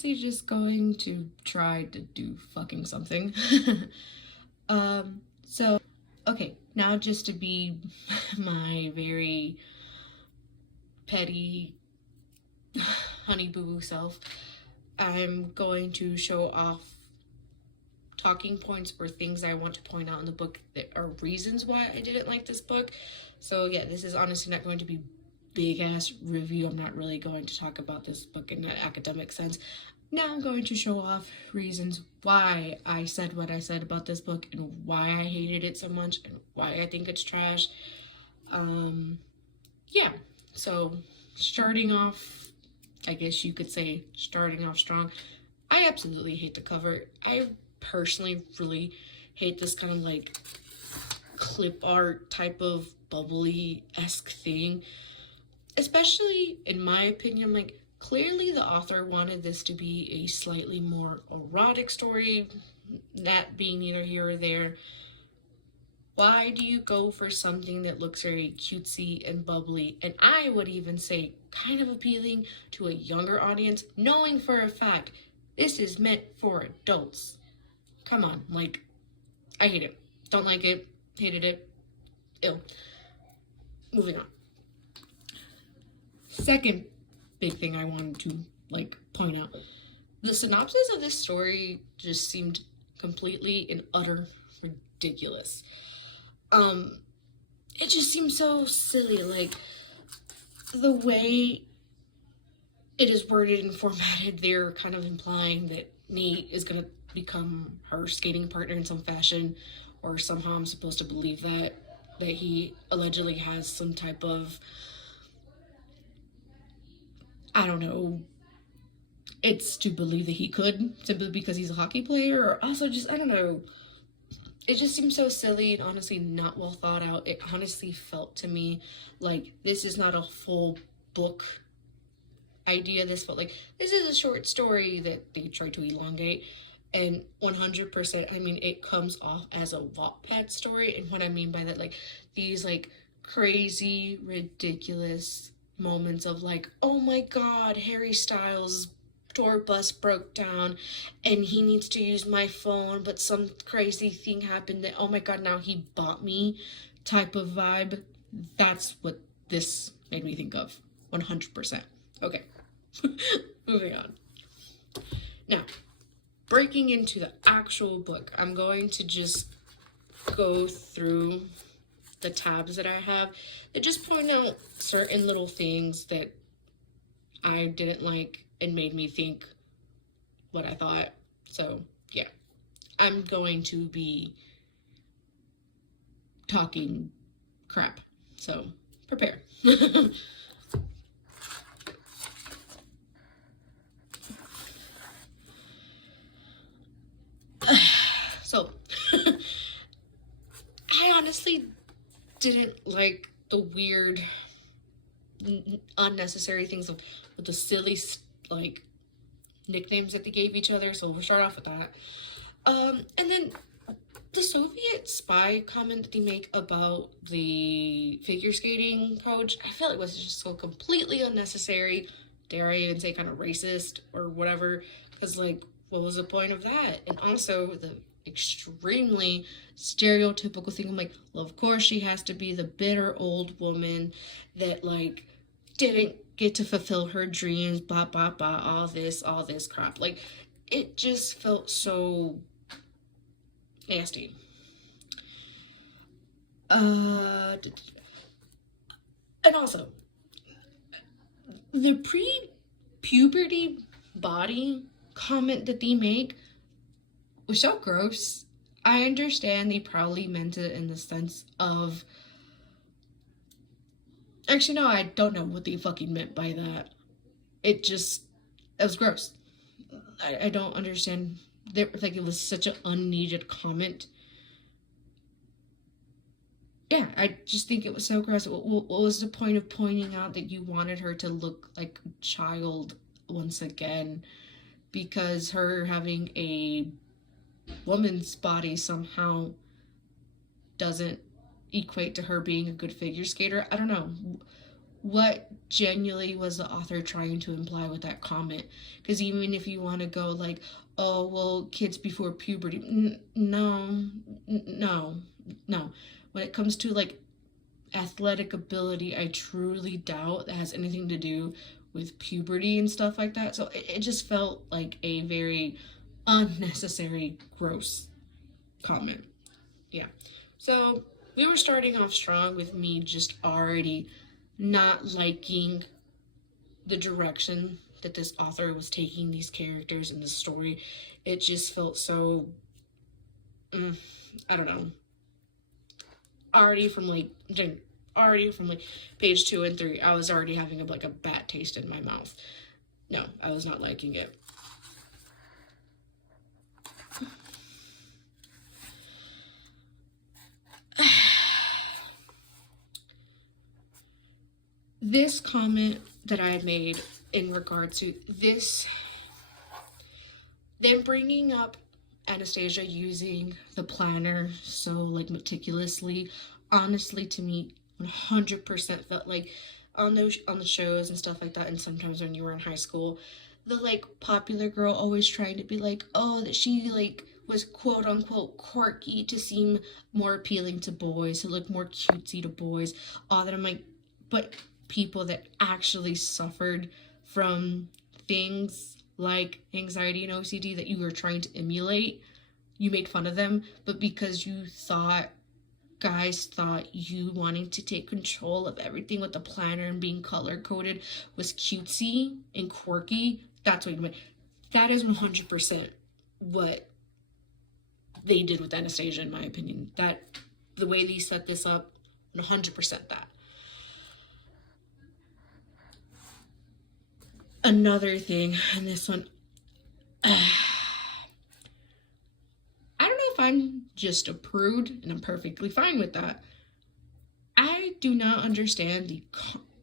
honestly just going to try to do fucking something. So, okay, now just to be my very petty honey boo boo self, I'm going to show off talking points or things I want to point out in the book that are reasons why I didn't like this book. So yeah, this is honestly not going to be big ass review. I'm not really going to talk about this book in an academic sense. Now I'm going to show off reasons why I said what I said about this book and why I hated it so much and why I think it's trash. Yeah, so starting off, I guess you could say starting off strong. I absolutely hate the cover. I personally really hate this kind of like clip art type of bubbly-esque thing. Especially, in my opinion, like, clearly the author wanted this to be a slightly more erotic story, that being neither here or there. Why do you go for something that looks very cutesy and bubbly, and I would even say kind of appealing to a younger audience, knowing for a fact this is meant for adults? Come on, like, I hate it. Don't like it. Hated it. Ew. Moving on. Second big thing I wanted to, like, point out. The synopsis of this story just seemed completely and utter ridiculous. It just seems so silly, like, the way it is worded and formatted, they're kind of implying that Nate is gonna become her skating partner in some fashion, or somehow I'm supposed to believe that he allegedly has some type of, I don't know, it's to believe that he could, simply because he's a hockey player, or also just, I don't know, it just seems so silly and honestly not well thought out. It honestly felt to me like this is not a full book idea. This felt like this is a short story that they tried to elongate, and 100%, I mean, it comes off as a Wattpad story. And what I mean by that, like, these like crazy ridiculous moments of like, oh my god, Harry Styles tour bus broke down and he needs to use my phone, but some crazy thing happened that, oh my god, now he bought me type of vibe. That's what this made me think of. 100%. Okay. Moving on. Now, breaking into the actual book, I'm going to just go through the tabs that I have that just point out certain little things that I didn't like and made me think what I thought. So, yeah. I'm going to be talking crap. So, prepare. So, I honestly didn't like the weird, unnecessary things of with the silly, like, nicknames that they gave each other. So we'll start off with that. And then the Soviet spy comment that they make about the figure skating coach, I felt it was just so completely unnecessary. Dare I even say kind of racist or whatever? Because, like, what was the point of that? And also the extremely stereotypical thing. I'm like, well, of course she has to be the bitter old woman that, like, didn't get to fulfill her dreams, blah, blah, blah, all this crap. Like, it just felt so nasty. And also, the pre-puberty body comment that they make was so gross. I understand they probably meant it in the sense of, actually, no, I don't know what they fucking meant by that. It was gross. I don't understand. Like, it was such an unneeded comment. Yeah, I just think it was so gross. What was the point of pointing out that you wanted her to look like a child once again? Because her having a woman's body somehow doesn't equate to her being a good figure skater. I don't know. what genuinely was the author trying to imply with that comment? Because even if you want to go like, oh, well, kids before puberty, no. When it comes to like athletic ability, I truly doubt that has anything to do with puberty and stuff like that. So it just felt like a very unnecessary, gross comment. Yeah. So we were starting off strong with me just already not liking the direction that this author was taking these characters in the story. It just felt so, I don't know. Already from like page 2 and 3, I was already having like a bad taste in my mouth. No, I was not liking it. This comment that I made in regard to this, them bringing up Anastasia using the planner so like meticulously, honestly to me 100% felt like on the shows and stuff like that, and sometimes when you were in high school, the like popular girl always trying to be like, oh, that she like was quote unquote quirky to seem more appealing to boys, to look more cutesy to boys. All that I'm like, but people that actually suffered from things like anxiety and OCD that you were trying to emulate, you made fun of them, but because you thought guys thought you wanting to take control of everything with the planner and being color coded was cutesy and quirky, that's what you meant. That is 100% what they did with Anastasia, in my opinion. That the way they set this up, 100% that. Another thing, and this one, I don't know if I'm just a prude, and I'm perfectly fine with that. I do not understand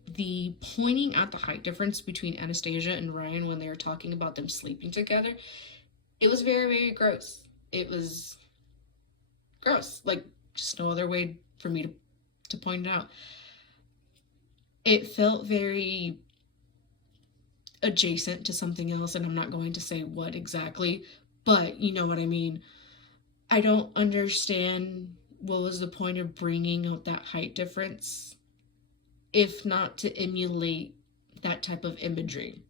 the pointing out the height difference between Anastasia and Ryan when they were talking about them sleeping together. It was very, very gross. It was gross. Like, just no other way for me to point it out. It felt very adjacent to something else, and I'm not going to say what exactly, but you know what I mean. I don't understand what was the point of bringing up that height difference if not to emulate that type of imagery.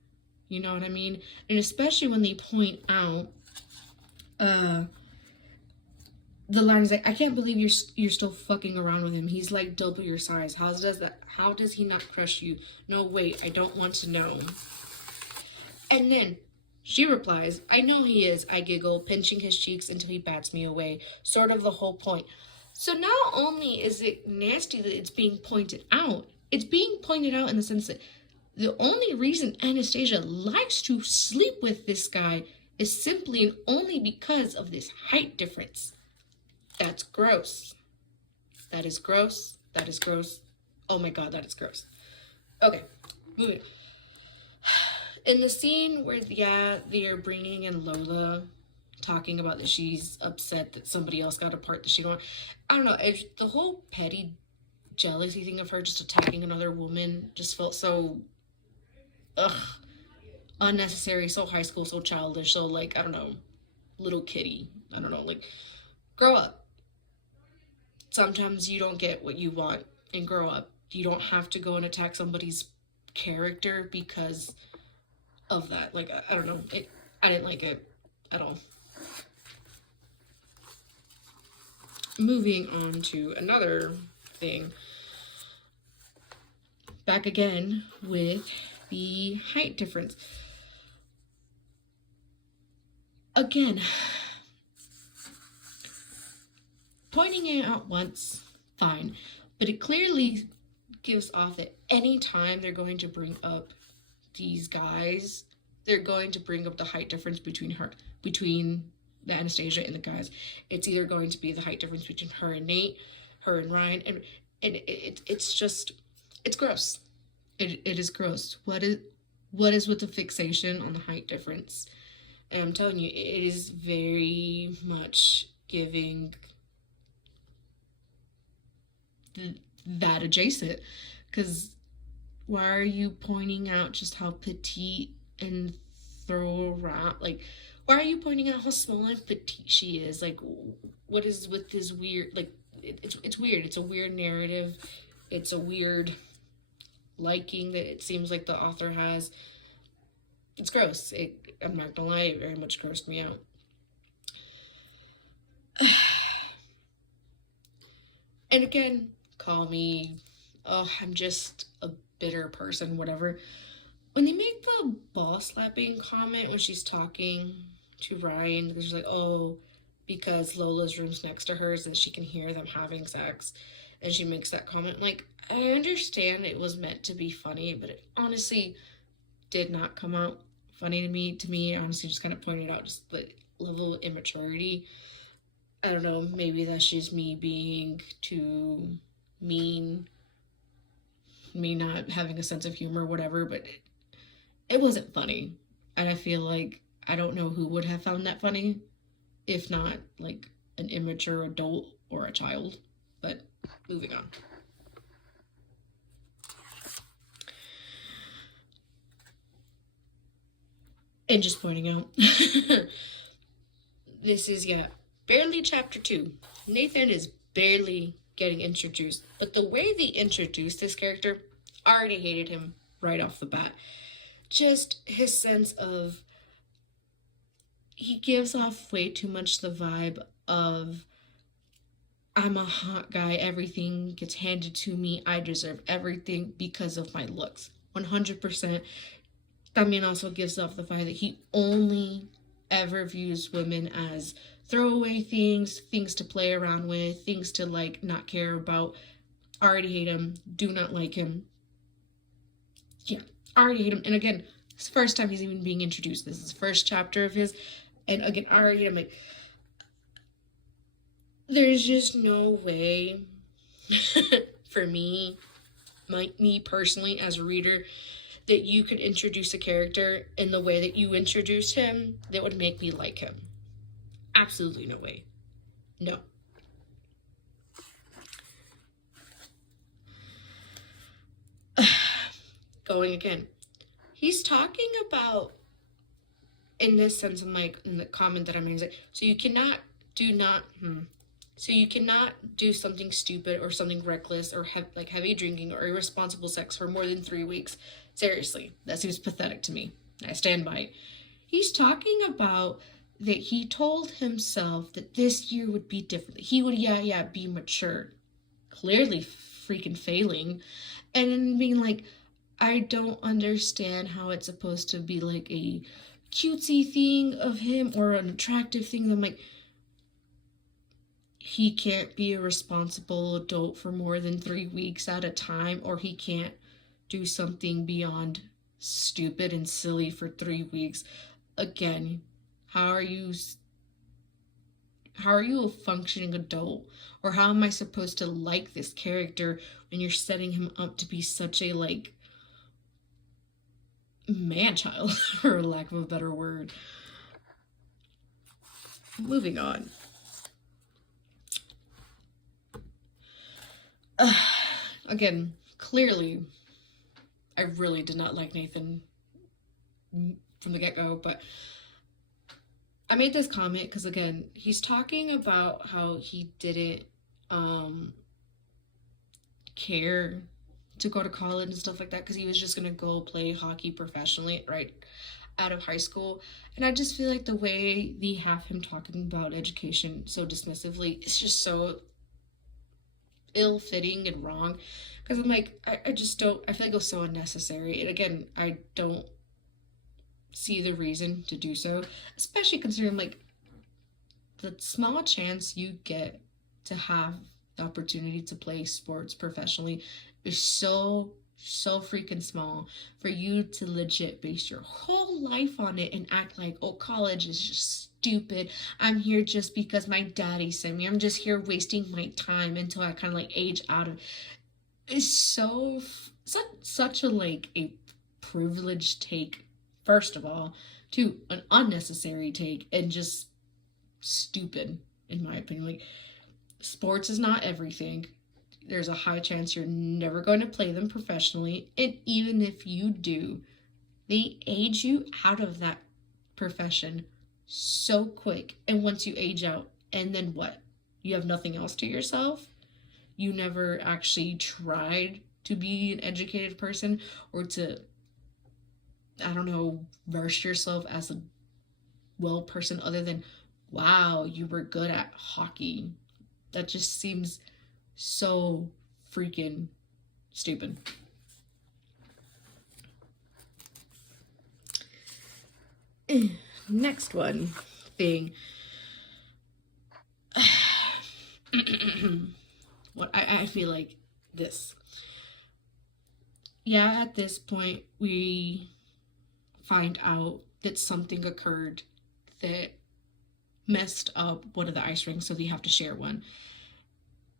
You know what I mean? And especially when they point out the line is like, I can't believe you're still fucking around with him. He's like double your size. How does he not crush you? No, wait, I don't want to know. And then she replies, I know he is, I giggle, pinching his cheeks until he bats me away. Sort of the whole point. So not only is it nasty that it's being pointed out, it's being pointed out in the sense that the only reason Anastasia likes to sleep with this guy is simply and only because of this height difference. That's gross. That is gross. That is gross. Oh my god, that is gross. Okay, moving. In the scene where, they're bringing in Lola, talking about that she's upset that somebody else got a part that she don't. I don't know. The whole petty jealousy thing of her just attacking another woman just felt so, unnecessary, so high school, so childish, so like, I don't know, little kitty. I don't know, like, grow up. Sometimes you don't get what you want and grow up. You don't have to go and attack somebody's character because of that. Like, I don't know. I didn't like it at all. Moving on to another thing. Back again with the height difference. Again, pointing it out once, fine. But it clearly gives off that any time they're going to bring up these guys, they're going to bring up the height difference between the Anastasia and the guys. It's either going to be the height difference between her and Nate, her and Ryan, and it's just, it's gross. It is gross. What is with the fixation on the height difference? And I'm telling you, it is very much giving that adjacent, because Why are you pointing out just how petite and throw around? Like, why are you pointing out how small and petite she is? Like, what is with this weird? Like, it's weird. It's a weird narrative. It's a weird liking that it seems like the author has. It's gross. I'm not gonna lie, it very much grossed me out. And again, call me, oh, I'm just a bitter person, whatever. When they make the ball slapping comment when she's talking to Ryan, she's like, oh, because Lola's room's next to hers and she can hear them having sex. And she makes that comment. Like, I understand it was meant to be funny, but it honestly did not come out funny to me. To me, honestly, just kind of pointed out just the level of immaturity. I don't know, maybe that's just me being too mean, me not having a sense of humor, whatever, but it wasn't funny. And I feel like I don't know who would have found that funny, if not like an immature adult or a child. But moving on. And just pointing out, this is, barely chapter 2. Nathan is barely getting introduced. But the way they introduced this character, I already hated him right off the bat. Just his sense of, he gives off way too much the vibe of, I'm a hot guy, everything gets handed to me, I deserve everything because of my looks. 100%. That man also gives off the vibe that he only ever views women as throwaway things, things to play around with, things to like not care about. Already hate him, do not like him. Yeah, already hate him. And again, it's the first time he's even being introduced. This is the first chapter of his. And again, I already hate him. Like, there's just no way for me personally as a reader, that you could introduce a character in the way that you introduced him that would make me like him. Absolutely no way. No. Going again. He's talking about, in this sense, I'm like, in the comment that I'm going to say, so you cannot do something stupid or something reckless or like heavy drinking or irresponsible sex for more than 3 weeks. Seriously, that seems pathetic to me. I stand by it. He's talking about that he told himself that this year would be different. He would, be mature. Clearly freaking failing. And then being like, I don't understand how it's supposed to be like a cutesy thing of him or an attractive thing. I'm like, he can't be a responsible adult for more than 3 weeks at a time, or he can't do something beyond stupid and silly for 3 weeks. Again, how are you a functioning adult? Or how am I supposed to like this character when you're setting him up to be such a like man-child, for lack of a better word? Moving on. Again, clearly, I really did not like Nathan from the get-go, but I made this comment because, again, he's talking about how he didn't care to go to college and stuff like that because he was just going to go play hockey professionally right out of high school. And I just feel like the way they have him talking about education so dismissively is just so ill-fitting and wrong, because I'm like, I just don't, I feel like it was so unnecessary. And again, I don't see the reason to do so, especially considering like the small chance you get to have the opportunity to play sports professionally is so freaking small for you to legit base your whole life on it and act like, oh, college is just stupid. I'm here just because my daddy sent me. I'm just here wasting my time until I kind of like age out of. It's such a like a privileged take, first of all, to an unnecessary take and just stupid in my opinion. Like, sports is not everything. there's a high chance you're never going to play them professionally. And even if you do, they age you out of that profession so quick. And once you age out, and then what? You have nothing else to yourself? You never actually tried to be an educated person or to, I don't know, verse yourself as a well person other than, wow, you were good at hockey. That just seems so freaking stupid. Next one thing. What I feel like this. Yeah, at this point we find out that something occurred that messed up one of the ice rinks, so they have to share one.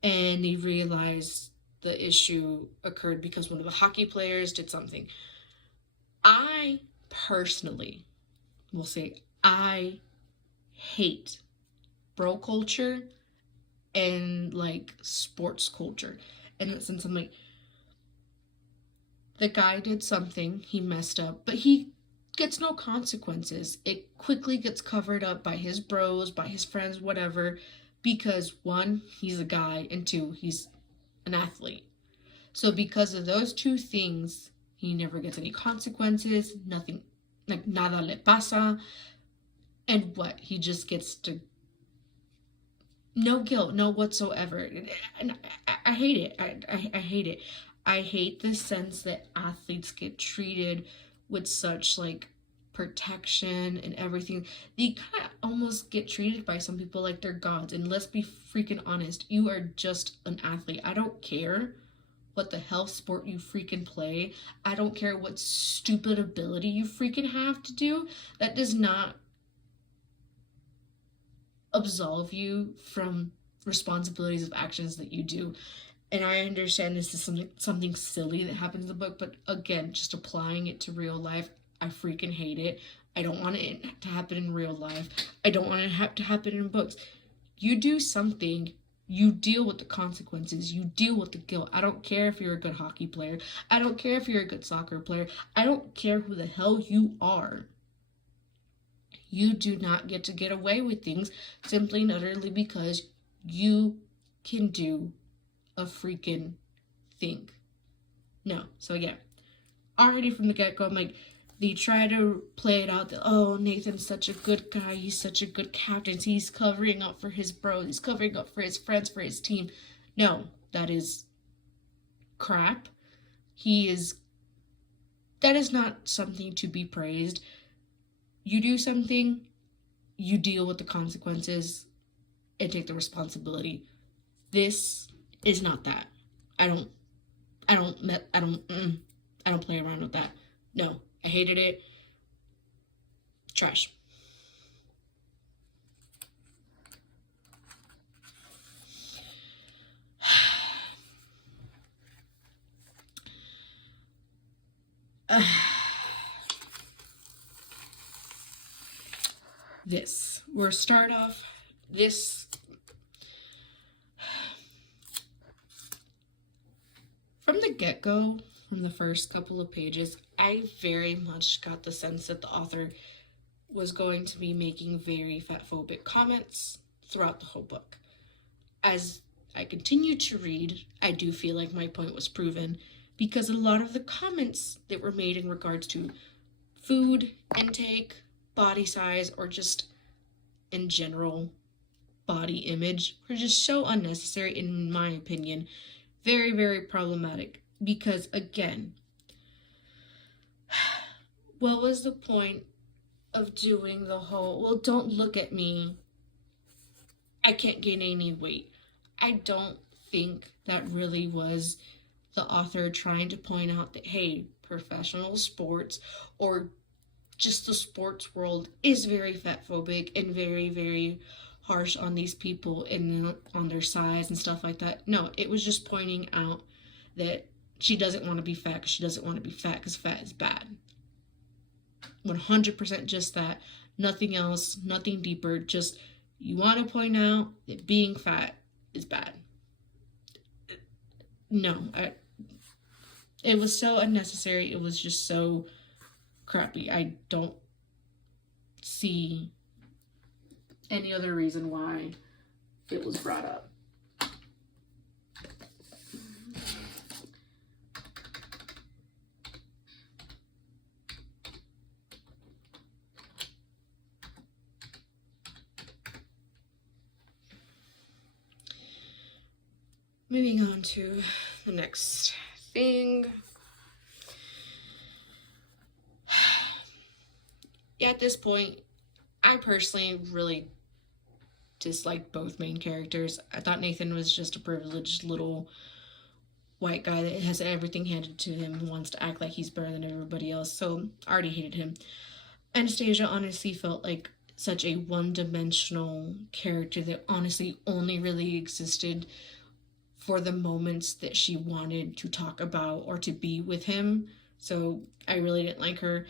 And they realize the issue occurred because one of the hockey players did something. I personally will say I hate bro culture and like sports culture. And since I'm like, the guy did something, he messed up, but he gets no consequences. It quickly gets covered up by his bros, by his friends, whatever, because one, he's a guy, and two, he's an athlete. So because of those two things, he never gets any consequences, nothing, like nada le pasa. And what? He just gets to, no guilt, no whatsoever. And I hate it. I hate it. I hate the sense that athletes get treated with such like protection and everything. They kind of almost get treated by some people like they're gods. And let's be freaking honest, you are just an athlete. I don't care what the hell sport you freaking play. I don't care what stupid ability you freaking have to do. That does not absolve you from responsibilities of actions that you do. And I understand this is something silly that happens in the book, but again, just applying it to real life, I freaking hate it. I don't want it to happen in real life. I don't want it to happen in books. You do something, you deal with the consequences. You deal with the guilt. I don't care if you're a good hockey player. I don't care if you're a good soccer player. I don't care who the hell you are. You do not get to get away with things simply and utterly because you can do a freaking thing. No. So yeah, already from the get-go, I'm like, they try to play it out that, oh, Nathan's such a good guy. He's such a good captain. He's covering up for his bros. He's covering up for his friends, for his team. No, that is crap. That is not something to be praised. You do something, you deal with the consequences and take the responsibility. This is not that. I don't play around with that. No, I hated it. Trash. We'll start off this from the get-go, from the first couple of pages. I very much got the sense that the author was going to be making very fatphobic comments throughout the whole book. As I continued to read, I do feel like my point was proven because a lot of the comments that were made in regards to food intake, body size, or just in general body image were just so unnecessary, in my opinion. Very, very problematic. Because again, what was the point of doing the whole, well, don't look at me, I can't gain any weight? I don't think that really was the author trying to point out that, hey, professional sports or just the sports world is very fatphobic and very, very harsh on these people and on their size and stuff like that. No, it was just pointing out that she doesn't want to be fat because she doesn't want to be fat because fat is bad. 100% just that. Nothing else, nothing deeper. Just you want to point out that being fat is bad. no, it was so unnecessary. It was just so crappy. I don't see any other reason why it was brought up. Moving on to the next thing. Yeah, at this point, I personally really disliked both main characters. I thought Nathan was just a privileged little white guy that has everything handed to him and wants to act like he's better than everybody else, so I already hated him. Anastasia honestly felt like such a one-dimensional character that honestly only really existed for the moments that she wanted to talk about or to be with him. So I really didn't like her.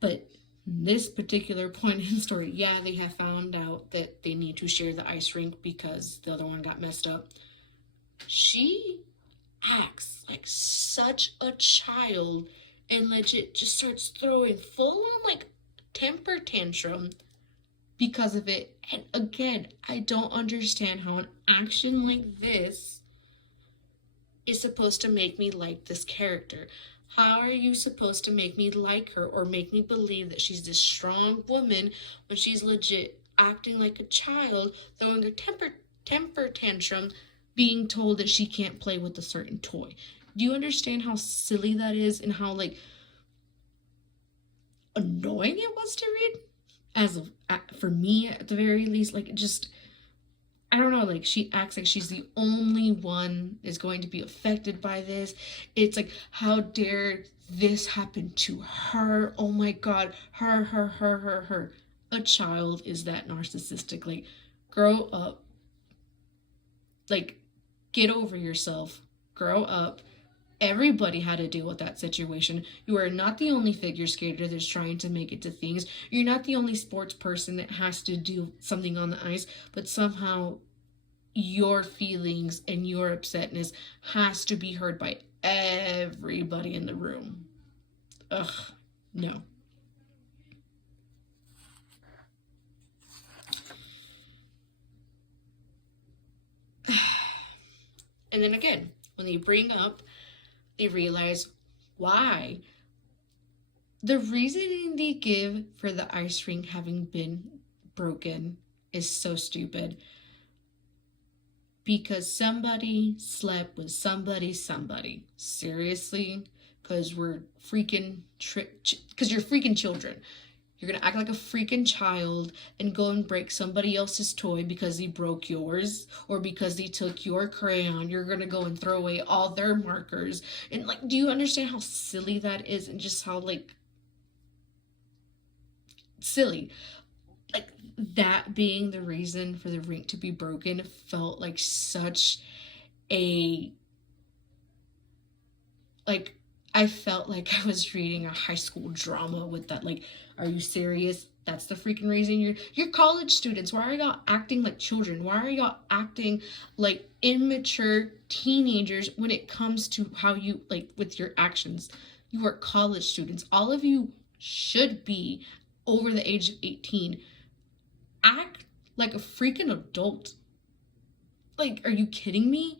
But this particular point in the story, yeah, they have found out that they need to share the ice rink because the other one got messed up. She acts like such a child and legit just starts throwing full on like temper tantrum because of it. And again, I don't understand how an action like this is supposed to make me like this character. How are you supposed to make me like her or make me believe that she's this strong woman when she's legit acting like a child, throwing a temper tantrum, being told that she can't play with a certain toy? Do you understand how silly that is and how like annoying it was to read? For me, at the very least, like it just, I don't know, like she acts like she's the only one is going to be affected by this. It's like, how dare this happen to her? Oh my God, her. A child is that narcissistic. Like, grow up. Like, get over yourself. Grow up. Everybody had to deal with that situation. You are not the only figure skater that's trying to make it to things. You're not the only sports person that has to do something on the ice, but somehow your feelings and your upsetness has to be heard by everybody in the room. Ugh, no. And then again, when they bring up, they realize why. The reasoning they give for the ice rink having been broken is so stupid. Because somebody slept with somebody. Seriously? Because we're freaking, because you're freaking children. You're going to act like a freaking child and go and break somebody else's toy because he broke yours or because they took your crayon. You're going to go and throw away all their markers. And like, do you understand how silly that is and just how like silly? Like that being the reason for the rink to be broken felt like such a, like, I felt like I was reading a high school drama with that. Like, are you serious? That's the freaking reason you're college students. Why are y'all acting like children? Why are y'all acting like immature teenagers when it comes to how you, like, with your actions? You are college students. All of you should be over the age of 18. Act like a freaking adult. Like, are you kidding me?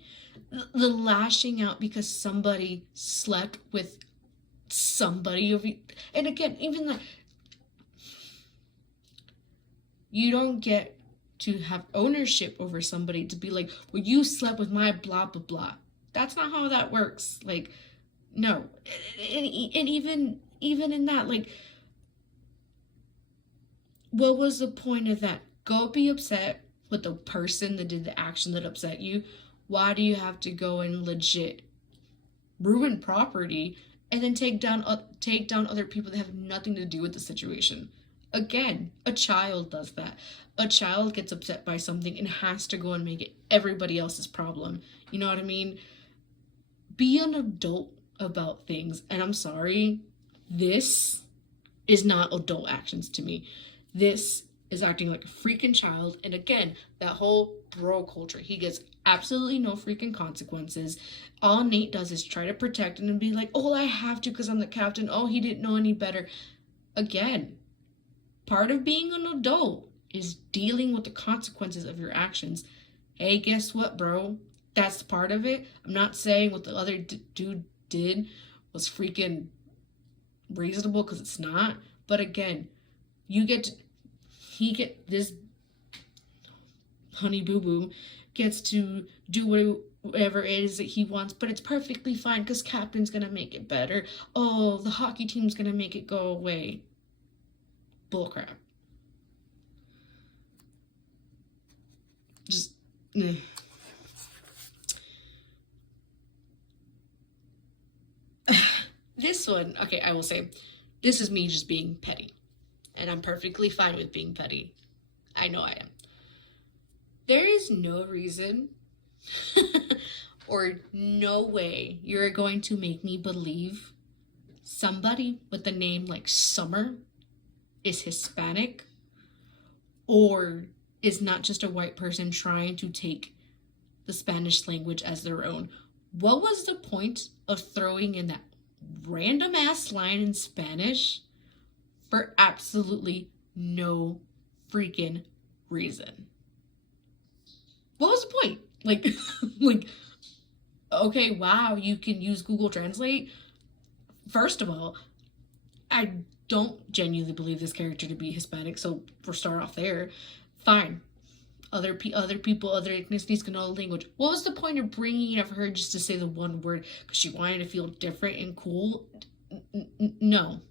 The lashing out because somebody slept with somebody of you. And again, even that, you don't get to have ownership over somebody to be like, well, you slept with my blah blah blah. That's not how that works. Like, no. And even in that, like, what was the point of that? Go be upset with the person that did the action that upset you. Why do you have to go and legit ruin property and then take down other people that have nothing to do with the situation? Again, a child does that. A child gets upset by something and has to go and make it everybody else's problem. You know what I mean? Be an adult about things. And I'm sorry, this is not adult actions to me. This is acting like a freaking child. And again, that whole bro culture. He gets absolutely no freaking consequences. All Nate does is try to protect him and be like, oh, I have to because I'm the captain. Oh, he didn't know any better. Again, part of being an adult is dealing with the consequences of your actions. Hey, guess what, bro? That's part of it. I'm not saying what the other dude did was freaking reasonable, because it's not. But again, this honey boo boo gets to do whatever it is that he wants, but it's perfectly fine because captain's gonna make it better. Oh, the hockey team's gonna make it go away. Bullcrap. Just this one, okay, I will say, this is me just being petty. And I'm perfectly fine with being petty. I know I am. There is no reason or no way you're going to make me believe somebody with a name like Summer is Hispanic or is not just a white person trying to take the Spanish language as their own. What was the point of throwing in that random ass line in Spanish for absolutely no freaking reason? What was the point? Like, okay, wow, you can use Google Translate. First of all, I don't genuinely believe this character to be Hispanic, so we'll start off there. Fine. Other people, other ethnicities can know the language. What was the point of bringing it up for her just to say the one word because she wanted to feel different and cool? No.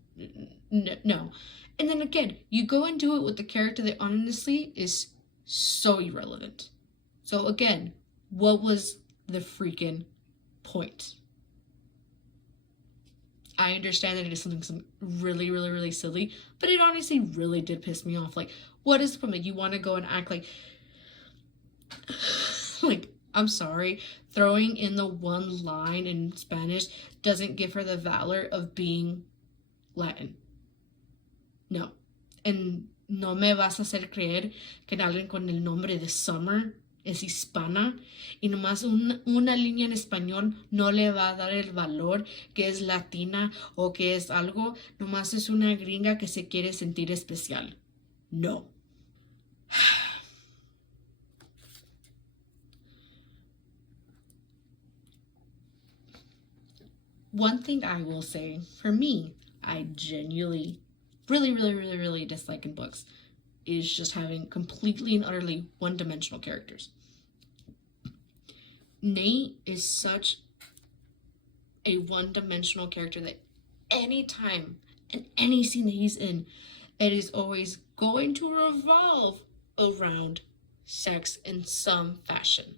No. And then again, you go and do it with the character that honestly is so irrelevant. So again, what was the freaking point? I understand that it is something really, really, really silly, but it honestly really did piss me off. Like, what is the point? Like, you want to go and act like, I'm sorry, throwing in the one line in Spanish doesn't give her the valor of being Latin. No. And no me vas a hacer creer que alguien con el nombre de Summer es hispana y nomás una línea en español no le va a dar el valor que es latina o que es algo, nomás es una gringa que se quiere sentir especial. No. One thing I will say, for me, I genuinely, really, really, really, really dislike in books is just having completely and utterly one-dimensional characters. Nate is such a one-dimensional character that any time in any scene that he's in, it is always going to revolve around sex in some fashion.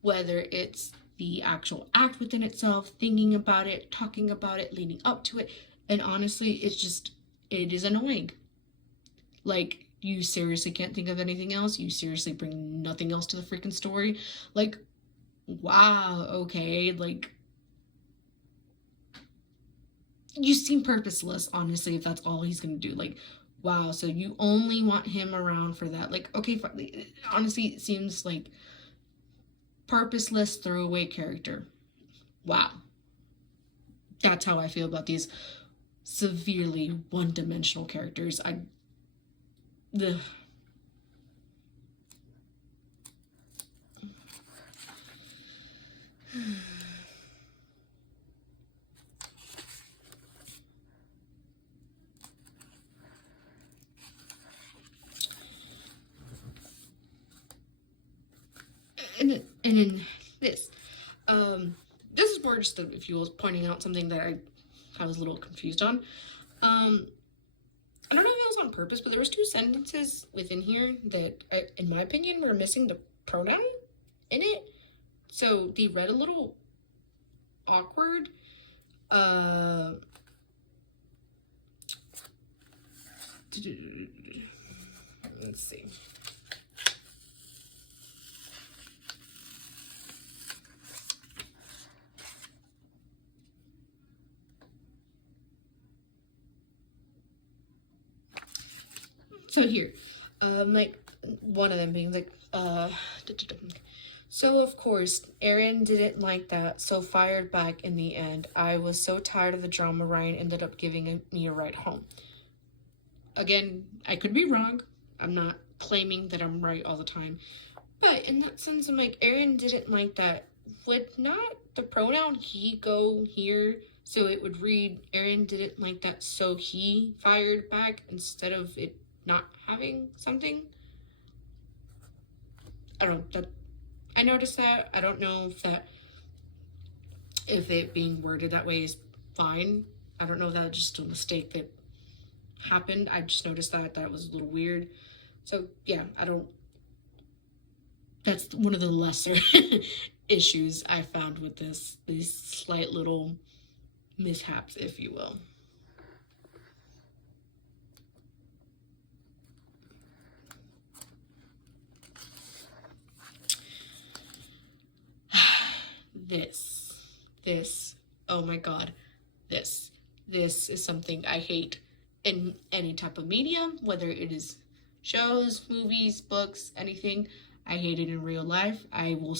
Whether it's the actual act within itself, thinking about it, talking about it, leading up to it, and honestly, it is annoying. Like, you seriously can't think of anything else? You seriously bring nothing else to the freaking story? Like, wow, okay, like, you seem purposeless, honestly, if that's all he's gonna do. Like, wow, so you only want him around for that. Like, okay, honestly, it seems like purposeless throwaway character. Wow. That's how I feel about these severely one-dimensional characters. Ugh. And in this, this is more just if you was pointing out something that I was a little confused on. I don't know if it was on purpose, but there was two sentences within here that, in my opinion, were missing the pronoun in it. So they read a little awkward. Let's see. So here, Like, one of them being like, so of course, Aaron didn't like that, so fired back in the end. I was so tired of the drama, Ryan ended up giving me a ride home. Again, I could be wrong. I'm not claiming that I'm right all the time. But in that sense, I'm like, Aaron didn't like that. Would not the pronoun he go here so it would read Aaron didn't like that, so he fired back instead of it not having something? I don't know. That I noticed that. I don't know if it being worded that way is fine. I don't know if that's just a mistake that happened. I just noticed that was a little weird. So yeah, I don't. That's one of the lesser issues I found with these slight little mishaps, if you will. this, oh my god, this is something I hate in any type of medium, whether it is shows, movies, books, anything. I hate it in real life. I will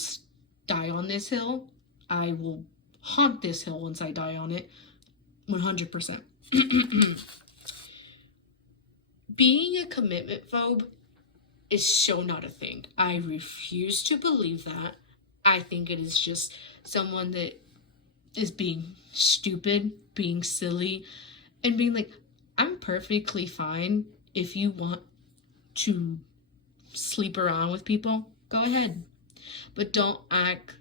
die on this hill. I will haunt this hill once I die on it. 100%. Being a commitment phobe is so not a thing. I refuse to believe that. I think it is just someone that is being stupid, being silly, and being like, I'm perfectly fine if you want to sleep around with people, go ahead. But don't act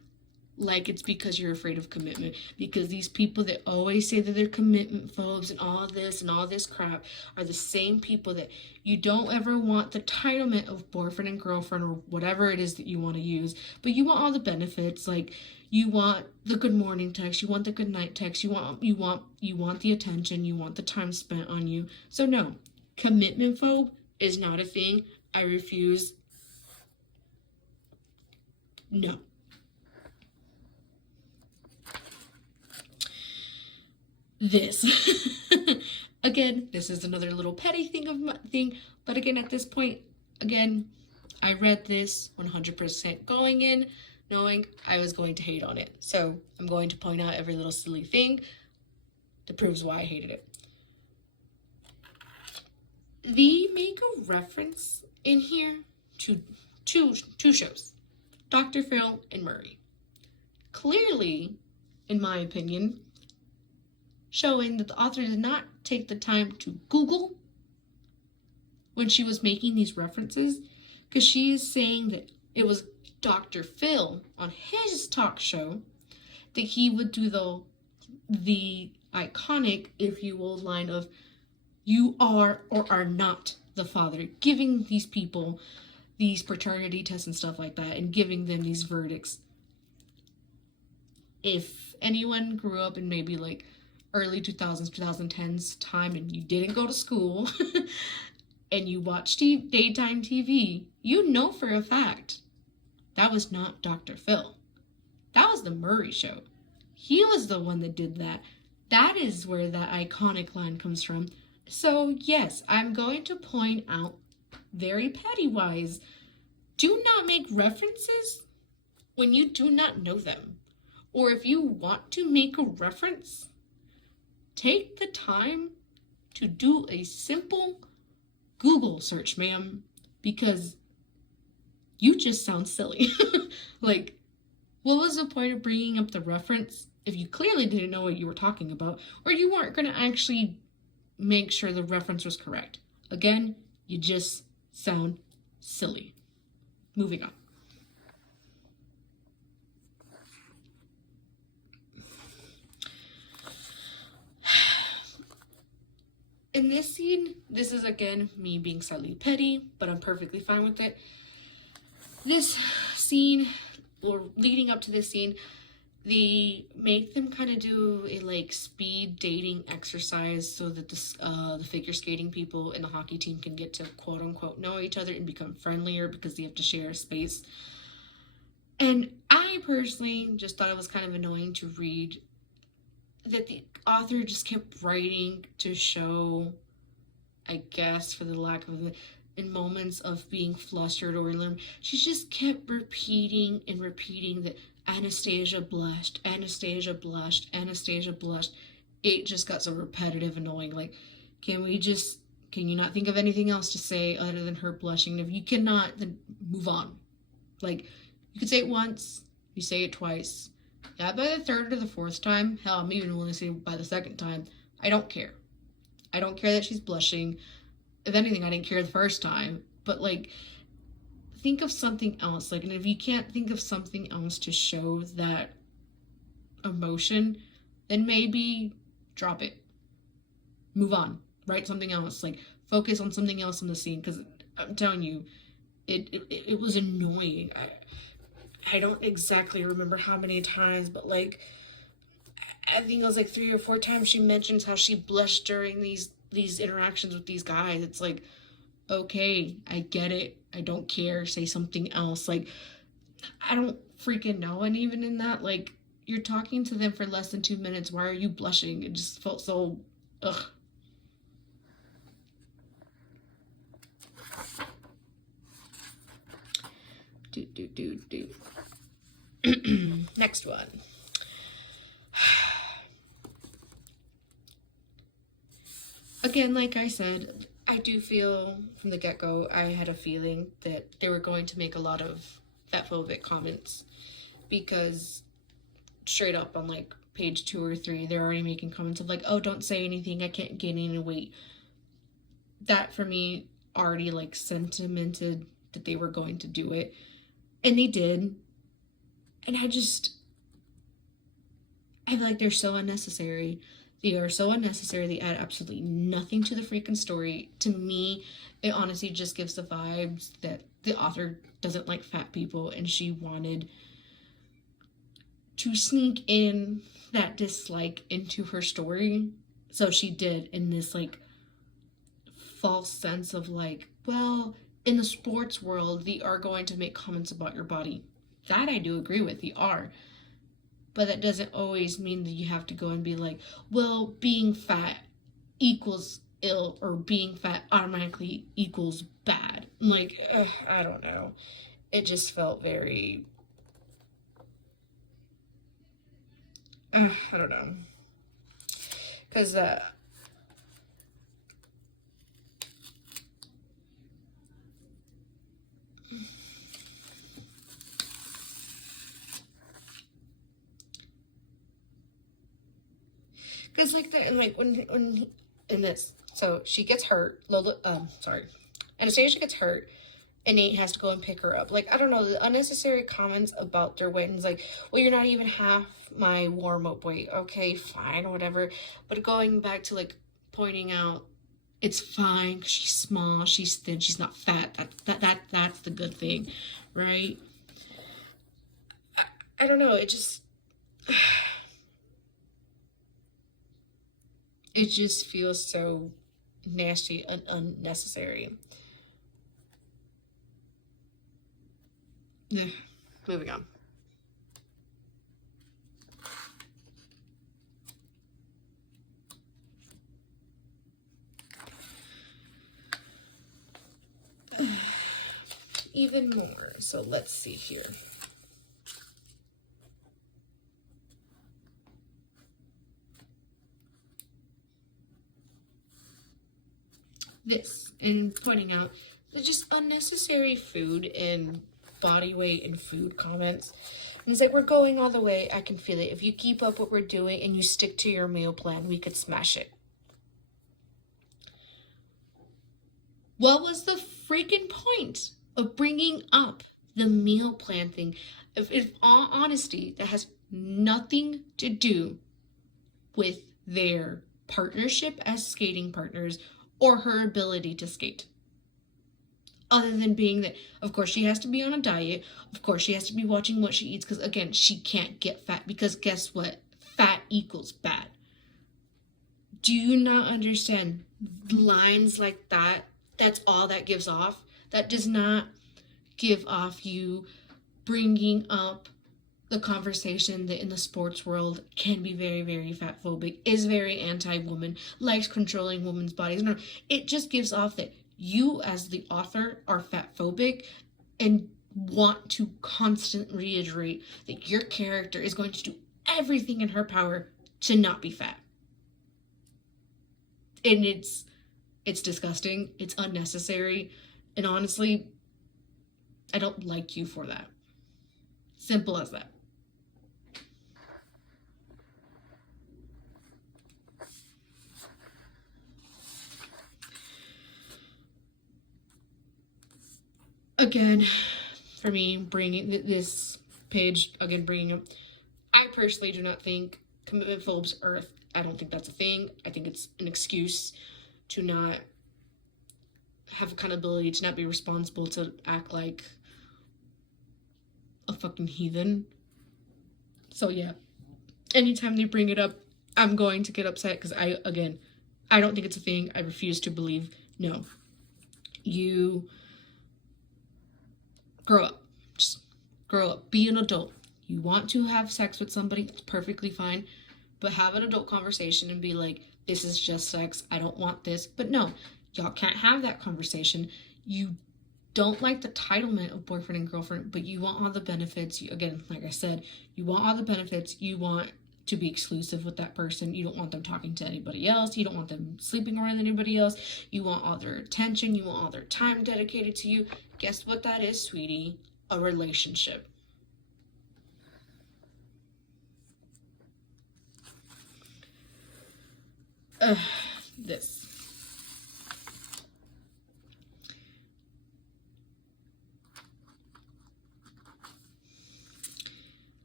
like it's because you're afraid of commitment. Because these people that always say that they're commitment phobes and all this crap are the same people that you don't ever want the entitlement of boyfriend and girlfriend or whatever it is that you want to use, but you want all the benefits. Like, you want the good morning text, you want the good night text, you want the attention, you want the time spent on you. So no, commitment phobe is not a thing. I refuse. No. This. Again, this is another little petty thing, but again, at this point, again, I read this 100% going in, knowing I was going to hate on it. So I'm going to point out every little silly thing that proves why I hated it. They make a reference in here to two shows, Dr. Phil and Murray. Clearly, in my opinion, showing that the author did not take the time to Google when she was making these references, because she is saying that it was Dr. Phil on his talk show that he would do the iconic, if you will, line of you are or are not the father, giving these people these paternity tests and stuff like that and giving them these verdicts. If anyone grew up in maybe like early 2000s, 2010s time and you didn't go to school and you watched daytime TV, you know for a fact that was not Dr. Phil. That was the Murray show. He was the one that did that. That is where that iconic line comes from. So yes, I'm going to point out, very petty-wise, do not make references when you do not know them. Or if you want to make a reference, take the time to do a simple Google search, ma'am, because you just sound silly. Like, what was the point of bringing up the reference if you clearly didn't know what you were talking about, or you weren't going to actually make sure the reference was correct? Again, you just sound silly. Moving on. In this scene, this is again me being slightly petty, but I'm perfectly fine with it. This scene, or leading up to this scene, they make them kind of do a like speed dating exercise so that the figure skating people and the hockey team can get to quote unquote know each other and become friendlier because they have to share a space. And I personally just thought it was kind of annoying to read that the author just kept writing to show, I guess, for the lack of in moments of being flustered or alarmed, she just kept repeating and repeating that Anastasia blushed, Anastasia blushed, Anastasia blushed. It just got so repetitive, annoying. Like, can you not think of anything else to say other than her blushing? And if you cannot, then move on. Like, you could say it once, you say it twice. Yeah, by the third or the fourth time, hell, I'm even willing to say by the second time, I don't care. I don't care that she's blushing. If anything, I didn't care the first time. But, like, think of something else. Like, and if you can't think of something else to show that emotion, then maybe drop it. Move on. Write something else. Like, focus on something else in the scene. Because I'm telling you, it was annoying. I don't exactly remember how many times, but, like, I think it was like 3 or 4 times she mentions how she blushed during these interactions with these guys. It's like, okay, I get it. I don't care. Say something else. Like, I don't freaking know. And even in that, like, you're talking to them for less than 2 minutes. Why are you blushing? It just felt so, ugh. Next one. Again, like I said, I do feel from the get-go, I had a feeling that they were going to make a lot of fatphobic comments, because straight up on like page 2 or 3, they're already making comments of like, oh, don't say anything, I can't gain any weight. That for me already like sentimented that they were going to do it, and they did. And I feel like they're so unnecessary. They are so unnecessary. They add absolutely nothing to the freaking story. To me, it honestly just gives the vibes that the author doesn't like fat people, and she wanted to sneak in that dislike into her story. So she did, in this like false sense of like, well, in the sports world, they are going to make comments about your body. That I do agree with, they are. But that doesn't always mean that you have to go and be like, well, being fat equals ill, or being fat automatically equals bad. Like, I don't know. It just felt very, I don't know. Because, like, and like when in this, so she gets hurt. Anastasia gets hurt, and Nate has to go and pick her up. Like, I don't know, the unnecessary comments about their weight, and it's like, well, you're not even half my warm up weight. Okay, fine, whatever. But going back to like pointing out, it's fine because she's small, she's thin, she's not fat. That's the good thing, right? I don't know. It just. It just feels so nasty and unnecessary. Yeah. Moving on. Even more. So let's see here. This, and pointing out just unnecessary food and body weight and food comments. And it's like, we're going all the way. I can feel it. If you keep up what we're doing and you stick to your meal plan, we could smash it. What was the freaking point of bringing up the meal plan thing? If all honesty, that has nothing to do with their partnership as skating partners or her ability to skate. Other than being that, of course, she has to be on a diet. Of course, she has to be watching what she eats, because, again, she can't get fat, because guess what? Fat equals bad. Do you not understand lines like that? That's all that gives off. That does not give off you bringing up the conversation that in the sports world can be very, very fatphobic, is very anti-woman, likes controlling women's bodies. No, it just gives off that You, as the author, are fat phobic and want to constantly reiterate that your character is going to do everything in her power to not be fat. And it's disgusting. It's unnecessary. And honestly, I don't like you for that. Simple as that. Again, for me, bringing this page, again, bringing up, I personally do not think commitment phobes are, I don't think that's a thing. I think it's an excuse to not have accountability, to not be responsible, to act like a fucking heathen. So yeah, anytime they bring it up, I'm going to get upset because I don't think it's a thing. I refuse to believe. No, you grow up. Just grow up. Be an adult. You want to have sex with somebody, that's perfectly fine. But have an adult conversation and be like, this is just sex. I don't want this. But no, y'all can't have that conversation. You don't like the titlement of boyfriend and girlfriend, but you want all the benefits. Again, like I said, you want all the benefits. You want to be exclusive with that person. You don't want them talking to anybody else. You don't want them sleeping around anybody else. You want all their attention. You want all their time dedicated to you. Guess what that is, sweetie? A relationship. This.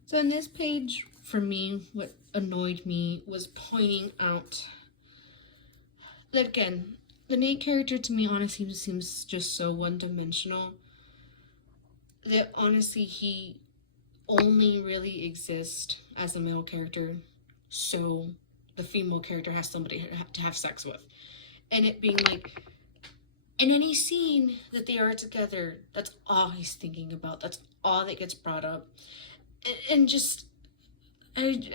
So in this page, for me, what annoyed me was pointing out that, again, the Nate character to me honestly seems just so one-dimensional that honestly he only really exists as a male character, so the female character has somebody to have sex with. And it being like, in any scene that they are together, that's all he's thinking about. That's all that gets brought up. And just, like,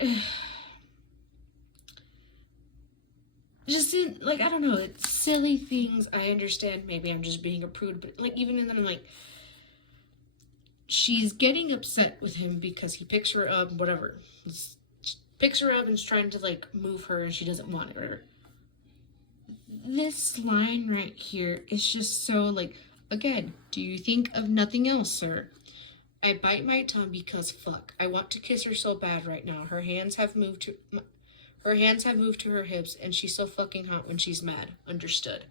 I don't know, it's silly things. I understand, maybe I'm just being a prude, but like, even then I'm like, she's getting upset with him because he picks her up, whatever. He picks her up and is trying to like move her and she doesn't want it, whatever. This line right here is just so like, again, do you think of nothing else, sir? I bite my tongue because fuck. I want to kiss her so bad right now. Her hands have moved to her hips and she's so fucking hot when she's mad. Understood.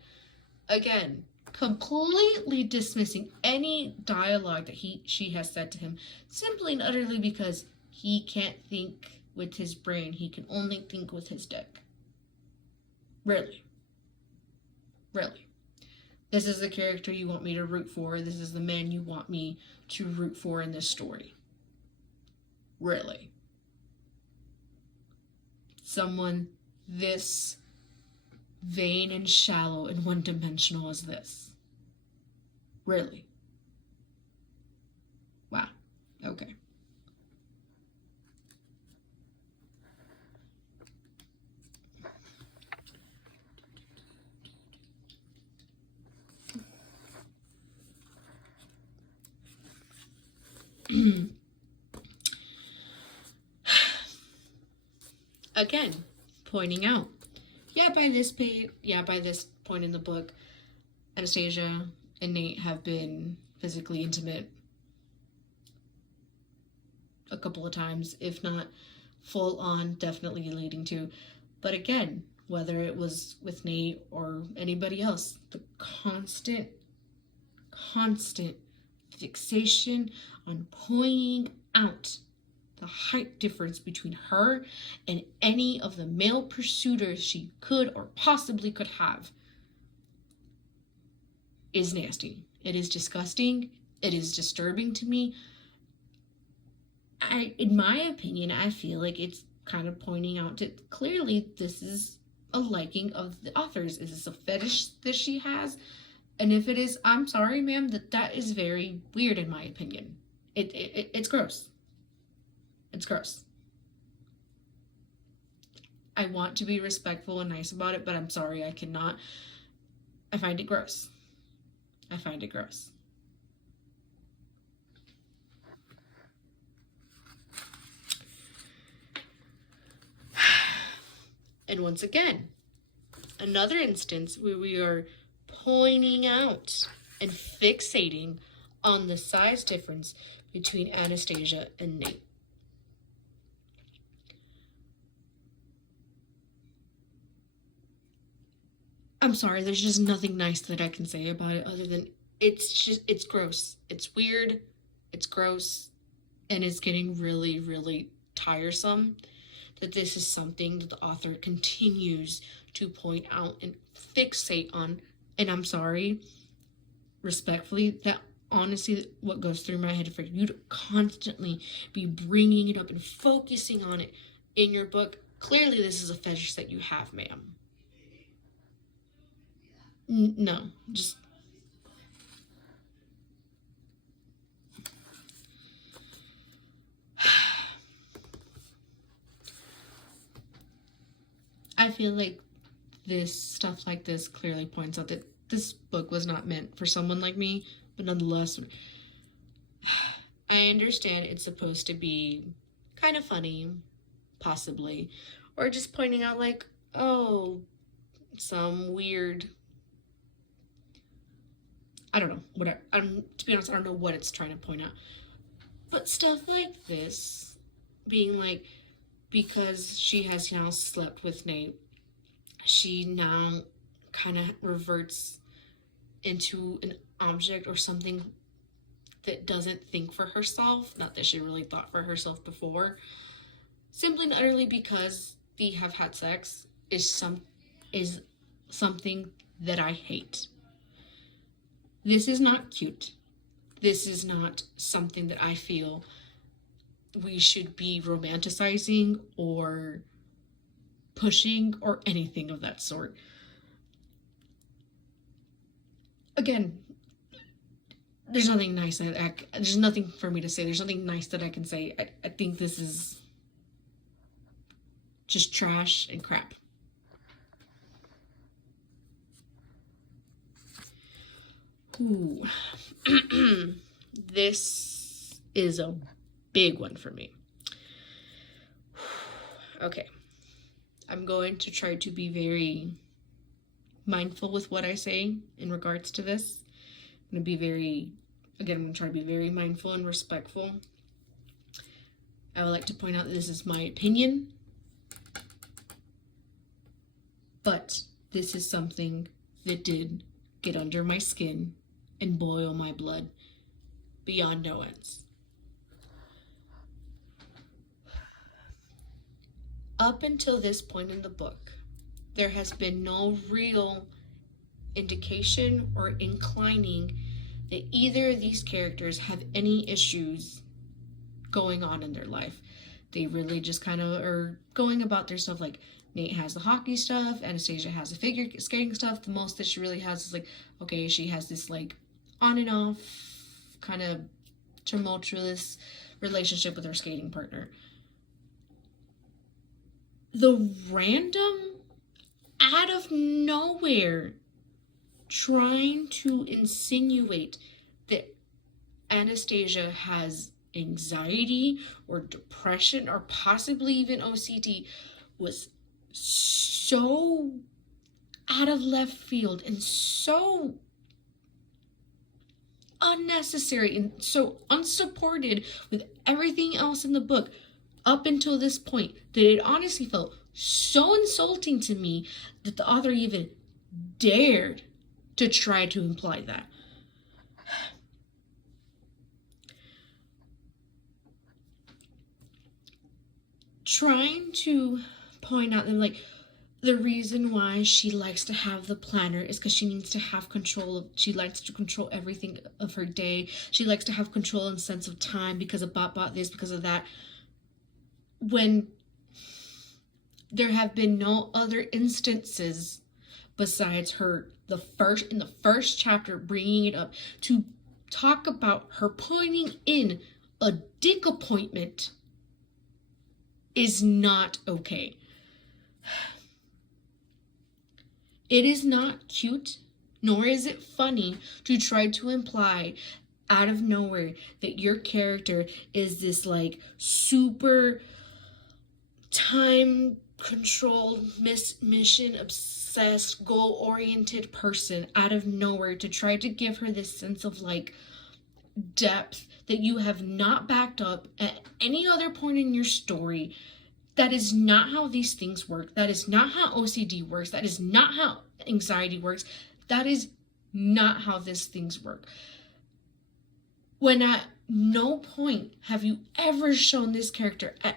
Again, completely dismissing any dialogue that she has said to him simply and utterly because he can't think with his brain. He can only think with his dick. Really. This is the character you want me to root for. This is the man you want me to root for in this story. Really. Someone this vain and shallow and one-dimensional as this. Really. Wow. Okay. Again, pointing out, by this point in the book, Anastasia and Nate have been physically intimate a couple of times, if not full on, definitely leading to. But again, whether it was with Nate or anybody else, the constant fixation on pointing out the height difference between her and any of the male pursuers she could or possibly could have is nasty. It is disgusting. It is disturbing to me. In my opinion, I feel like it's kind of pointing out that clearly this is a liking of the author's. Is this a fetish that she has? And if it is, I'm sorry, ma'am, that is very weird in my opinion. It's gross. It's gross. I want to be respectful and nice about it, but I'm sorry, I cannot. I find it gross. I find it gross. And once again, another instance where we are pointing out and fixating on the size difference between Anastasia and Nate. I'm sorry, there's just nothing nice that I can say about it other than it's gross. It's weird, it's gross, and it's getting really, really tiresome that this is something that the author continues to point out and fixate on. And I'm sorry, respectfully, that honestly what goes through my head for you to constantly be bringing it up and focusing on it in your book. Clearly this is a fetish that you have, ma'am. No, just I feel like this stuff like this clearly points out that this book was not meant for someone like me, but nonetheless, I understand it's supposed to be kind of funny, possibly, or just pointing out like, oh, some weird, I don't know, whatever. To be honest, I don't know what it's trying to point out. But stuff like this, being like, because she has now slept with Nate, she now kind of reverts into an object or something that doesn't think for herself. Not that she really thought for herself before. Simply and utterly because the have had sex is something that I hate. This is not cute. This is not something that I feel we should be romanticizing or pushing or anything of that sort. Again, there's nothing nice. There's nothing for me to say. There's nothing nice that I can say. I think this is just trash and crap. Ooh. This is a big one for me. Okay. I'm going to try to be very mindful with what I say in regards to this. I'm going to try to be very mindful and respectful. I would like to point out that this is my opinion, but this is something that did get under my skin and boil my blood beyond no ends. Up until this point in the book, there has been no real indication or inclining that either of these characters have any issues going on in their life. They really just kind of are going about their stuff. Like, Nate has the hockey stuff, Anastasia has the figure skating stuff. The most that she really has is like, okay, she has this like on and off kind of tumultuous relationship with her skating partner. The random, out of nowhere, trying to insinuate that Anastasia has anxiety or depression or possibly even OCD was so out of left field and so unnecessary and so unsupported with everything else in the book up until this point that it honestly felt so insulting to me that the author even dared to try to imply that. Trying to point out that, like, the reason why she likes to have the planner is because she needs to have control. She likes to control everything of her day. She likes to have control and sense of time because of this, because of that. When there have been no other instances besides her in the first chapter bringing it up to talk about her pointing in a dick appointment is not okay. It is not cute. Nor is it funny to try to imply out of nowhere that your character is this like super time controlled, mission obsessed, goal oriented person out of nowhere to try to give her this sense of like depth that you have not backed up at any other point in your story. That is not how these things work. That is not how OCD works. That is not how anxiety works. That is not how these things work. When at no point have you ever shown this character at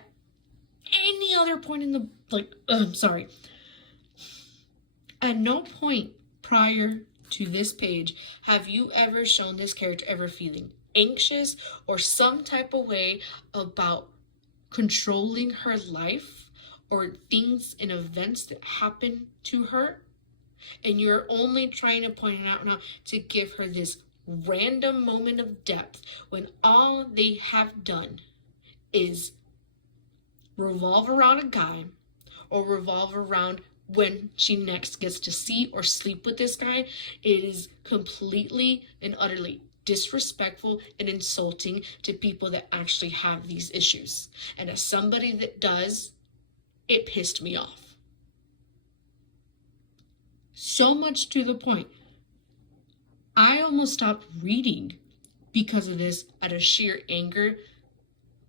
any other point in the, at no point prior to this page have you ever shown this character ever feeling anxious or some type of way about controlling her life or things and events that happen to her. And you're only trying to point it out now to give her this random moment of depth when all they have done is revolve around a guy or revolve around when she next gets to see or sleep with this guy. It is completely and utterly disrespectful and insulting to people that actually have these issues. And as somebody that does, it pissed me off. So much to the point, I almost stopped reading because of this out of sheer anger,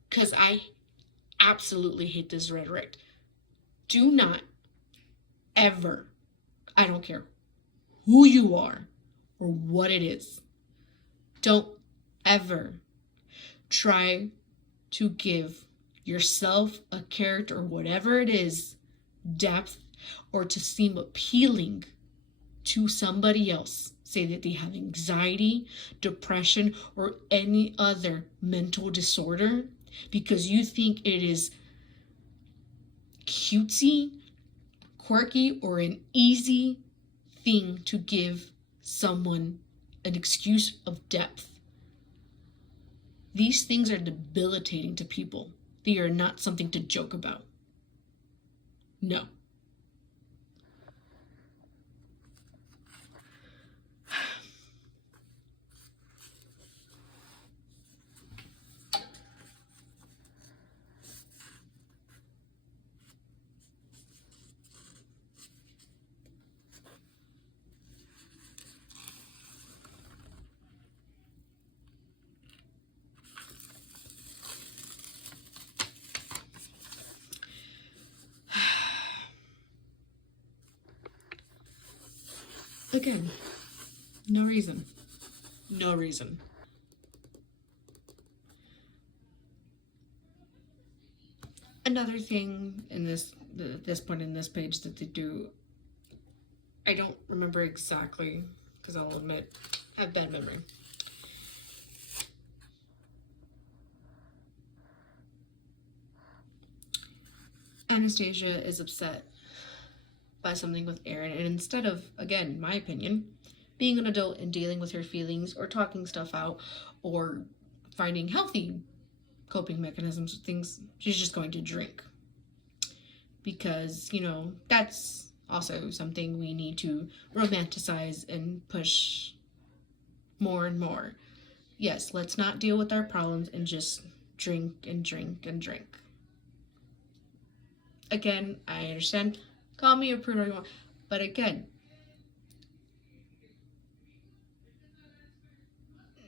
because I absolutely hate this rhetoric. Do not ever, I don't care who you are or what it is, don't ever try to give yourself, a character, or whatever it is, depth or to seem appealing to somebody else. Say that they have anxiety, depression, or any other mental disorder because you think it is cutesy, quirky, or an easy thing to give someone an excuse of depth. These things are debilitating to people. They are not something to joke about. No. Again, no reason. No reason. Another thing in this point in this page that they do, I don't remember exactly because I'll admit I have bad memory. Anastasia is upset by something with Aaron, and instead of, again, my opinion, being an adult and dealing with her feelings or talking stuff out or finding healthy coping mechanisms with things, she's just going to drink. Because, that's also something we need to romanticize and push more and more. Yes, let's not deal with our problems and just drink and drink and drink. Again, I understand. Call me a prude all you want. But again,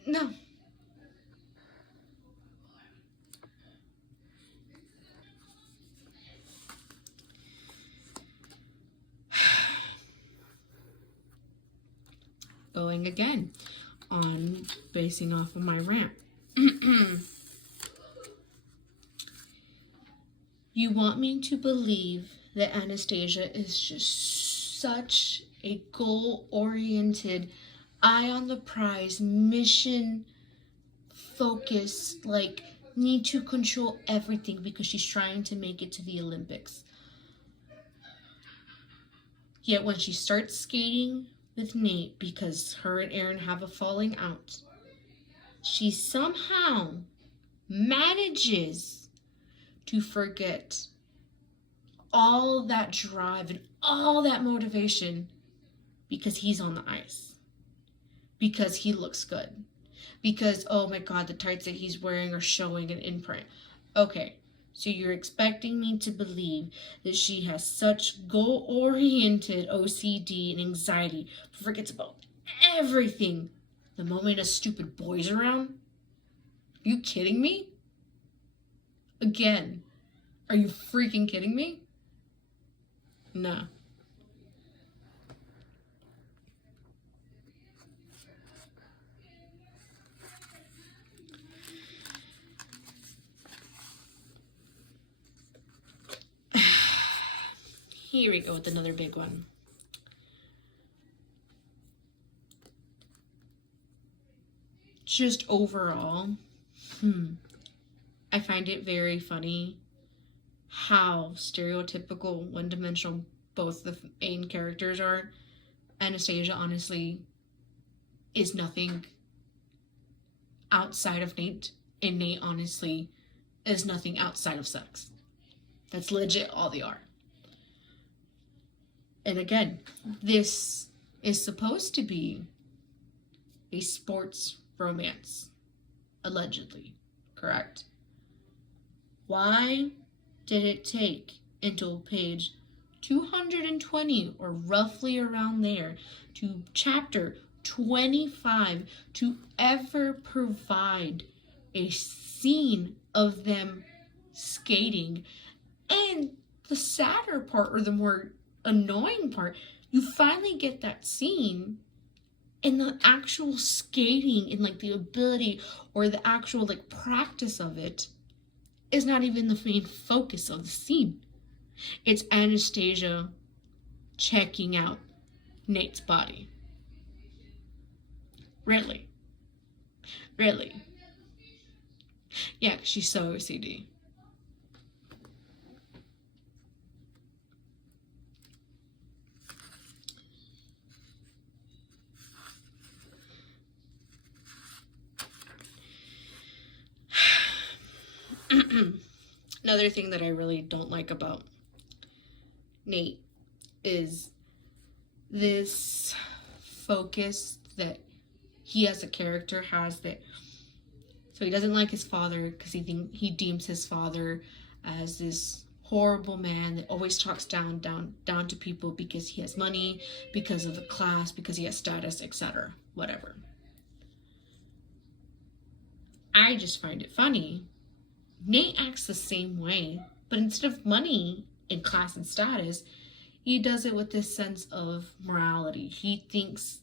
no. Going again on basing off of my rant. You want me to believe that Anastasia is just such a goal-oriented, eye on the prize, mission focused, need to control everything because she's trying to make it to the Olympics. Yet when she starts skating with Nate because her and Aaron have a falling out, she somehow manages to forget all that drive and all that motivation because he's on the ice. because he looks good. Because, oh my god, the tights that he's wearing are showing an imprint. Okay, so you're expecting me to believe that she has such goal-oriented OCD and anxiety, forgets about everything the moment a stupid boy's around? Are you kidding me? Again, are you freaking kidding me? No. Here we go with another big one. Just overall, I find it very funny how stereotypical, one-dimensional both the main characters are. Anastasia, honestly, is nothing outside of Nate, and Nate, honestly, is nothing outside of sex. That's legit all they are. And again, this is supposed to be a sports romance, allegedly, correct? Why did it take until page 220, or roughly around there, to chapter 25 to ever provide a scene of them skating? And the sadder part, or the more annoying part, you finally get that scene, and the actual skating and like the ability or the actual like practice of it is not even the main focus of the scene. It's Anastasia checking out Nate's body. Really? Really? Yeah, 'cause she's so OCD. Another thing that I really don't like about Nate is this focus that he as a character has, that so he doesn't like his father because he deems his father as this horrible man that always talks down to people because he has money, because of the class, because he has status, etc. Whatever. I just find it funny. Nate acts the same way, but instead of money and class and status, he does it with this sense of morality. He thinks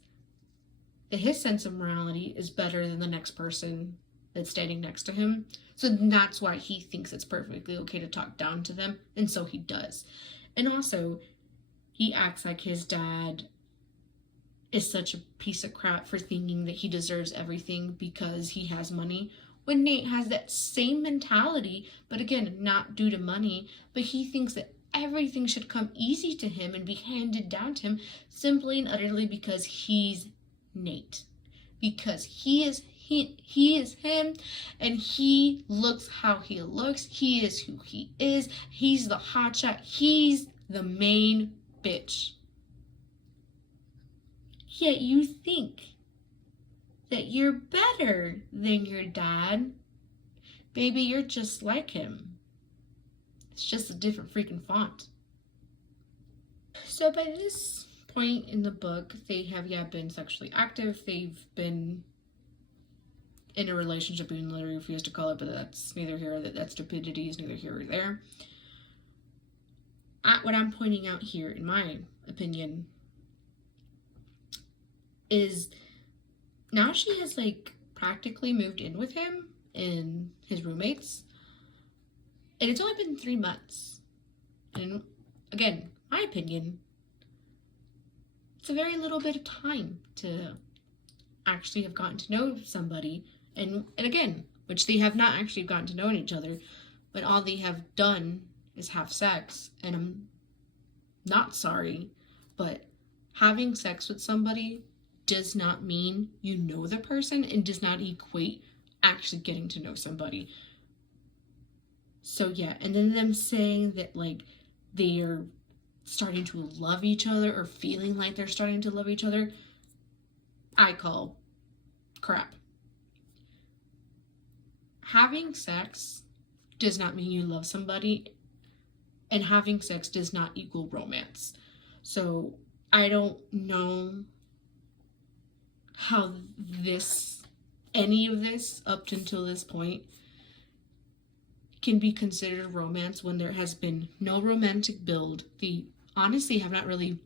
that his sense of morality is better than the next person that's standing next to him. So that's why he thinks it's perfectly okay to talk down to them, and so he does. And also, he acts like his dad is such a piece of crap for thinking that he deserves everything because he has money, when Nate has that same mentality, but again, not due to money, but he thinks that everything should come easy to him and be handed down to him simply and utterly because he's Nate. Because he is him, and he looks how he looks. He is who he is. He's the hotshot. He's the main bitch. Yet you think that you're better than your dad. Baby, you're just like him. It's just a different freaking font. So by this point in the book, they have been sexually active. They've been in a relationship, even though they refuse to call it, but that's neither here or there. That stupidity is neither here or there. What I'm pointing out here, in my opinion, is now she has like practically moved in with him and his roommates, and it's only been 3 months. And again, my opinion, it's a very little bit of time to actually have gotten to know somebody, and again, which they have not actually gotten to know each other, but all they have done is have sex. And I'm not sorry, but having sex with somebody does not mean you know the person, and does not equate actually getting to know somebody. So yeah, and then them saying that like they are starting to love each other, or feeling like they're starting to love each other, I call crap. Having sex does not mean you love somebody, and having sex does not equal romance. So I don't know how any of this up until this point can be considered romance when there has been no romantic build. They honestly have not really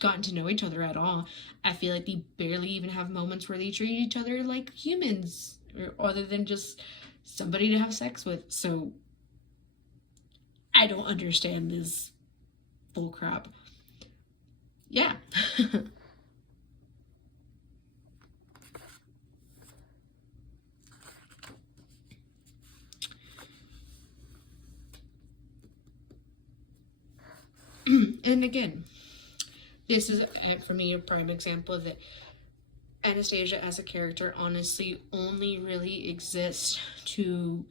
gotten to know each other at all. I feel like they barely even have moments where they treat each other like humans, or other than just somebody to have sex with. So I don't understand this bull crap. Yeah. And again, this is, for me, a prime example that Anastasia as a character honestly only really exists to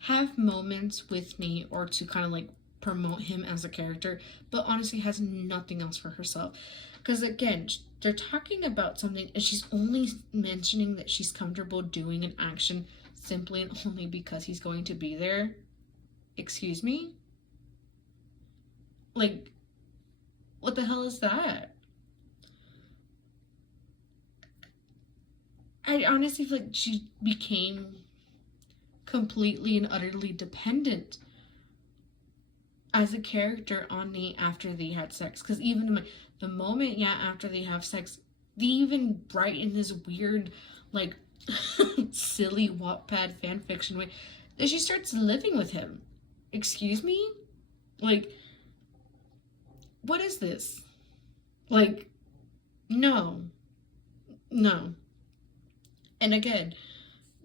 have moments with me or to kind of like promote him as a character, but honestly has nothing else for herself. Because again, they're talking about something and she's only mentioning that she's comfortable doing an action simply and only because he's going to be there. Excuse me? Like, what the hell is that? I honestly feel like she became completely and utterly dependent as a character on Nate after they had sex. Because even the moment, after they have sex, they even write in this weird, like, silly Wattpad fanfiction way that she starts living with him. Excuse me? Like, what is this? Like, no. No. And again,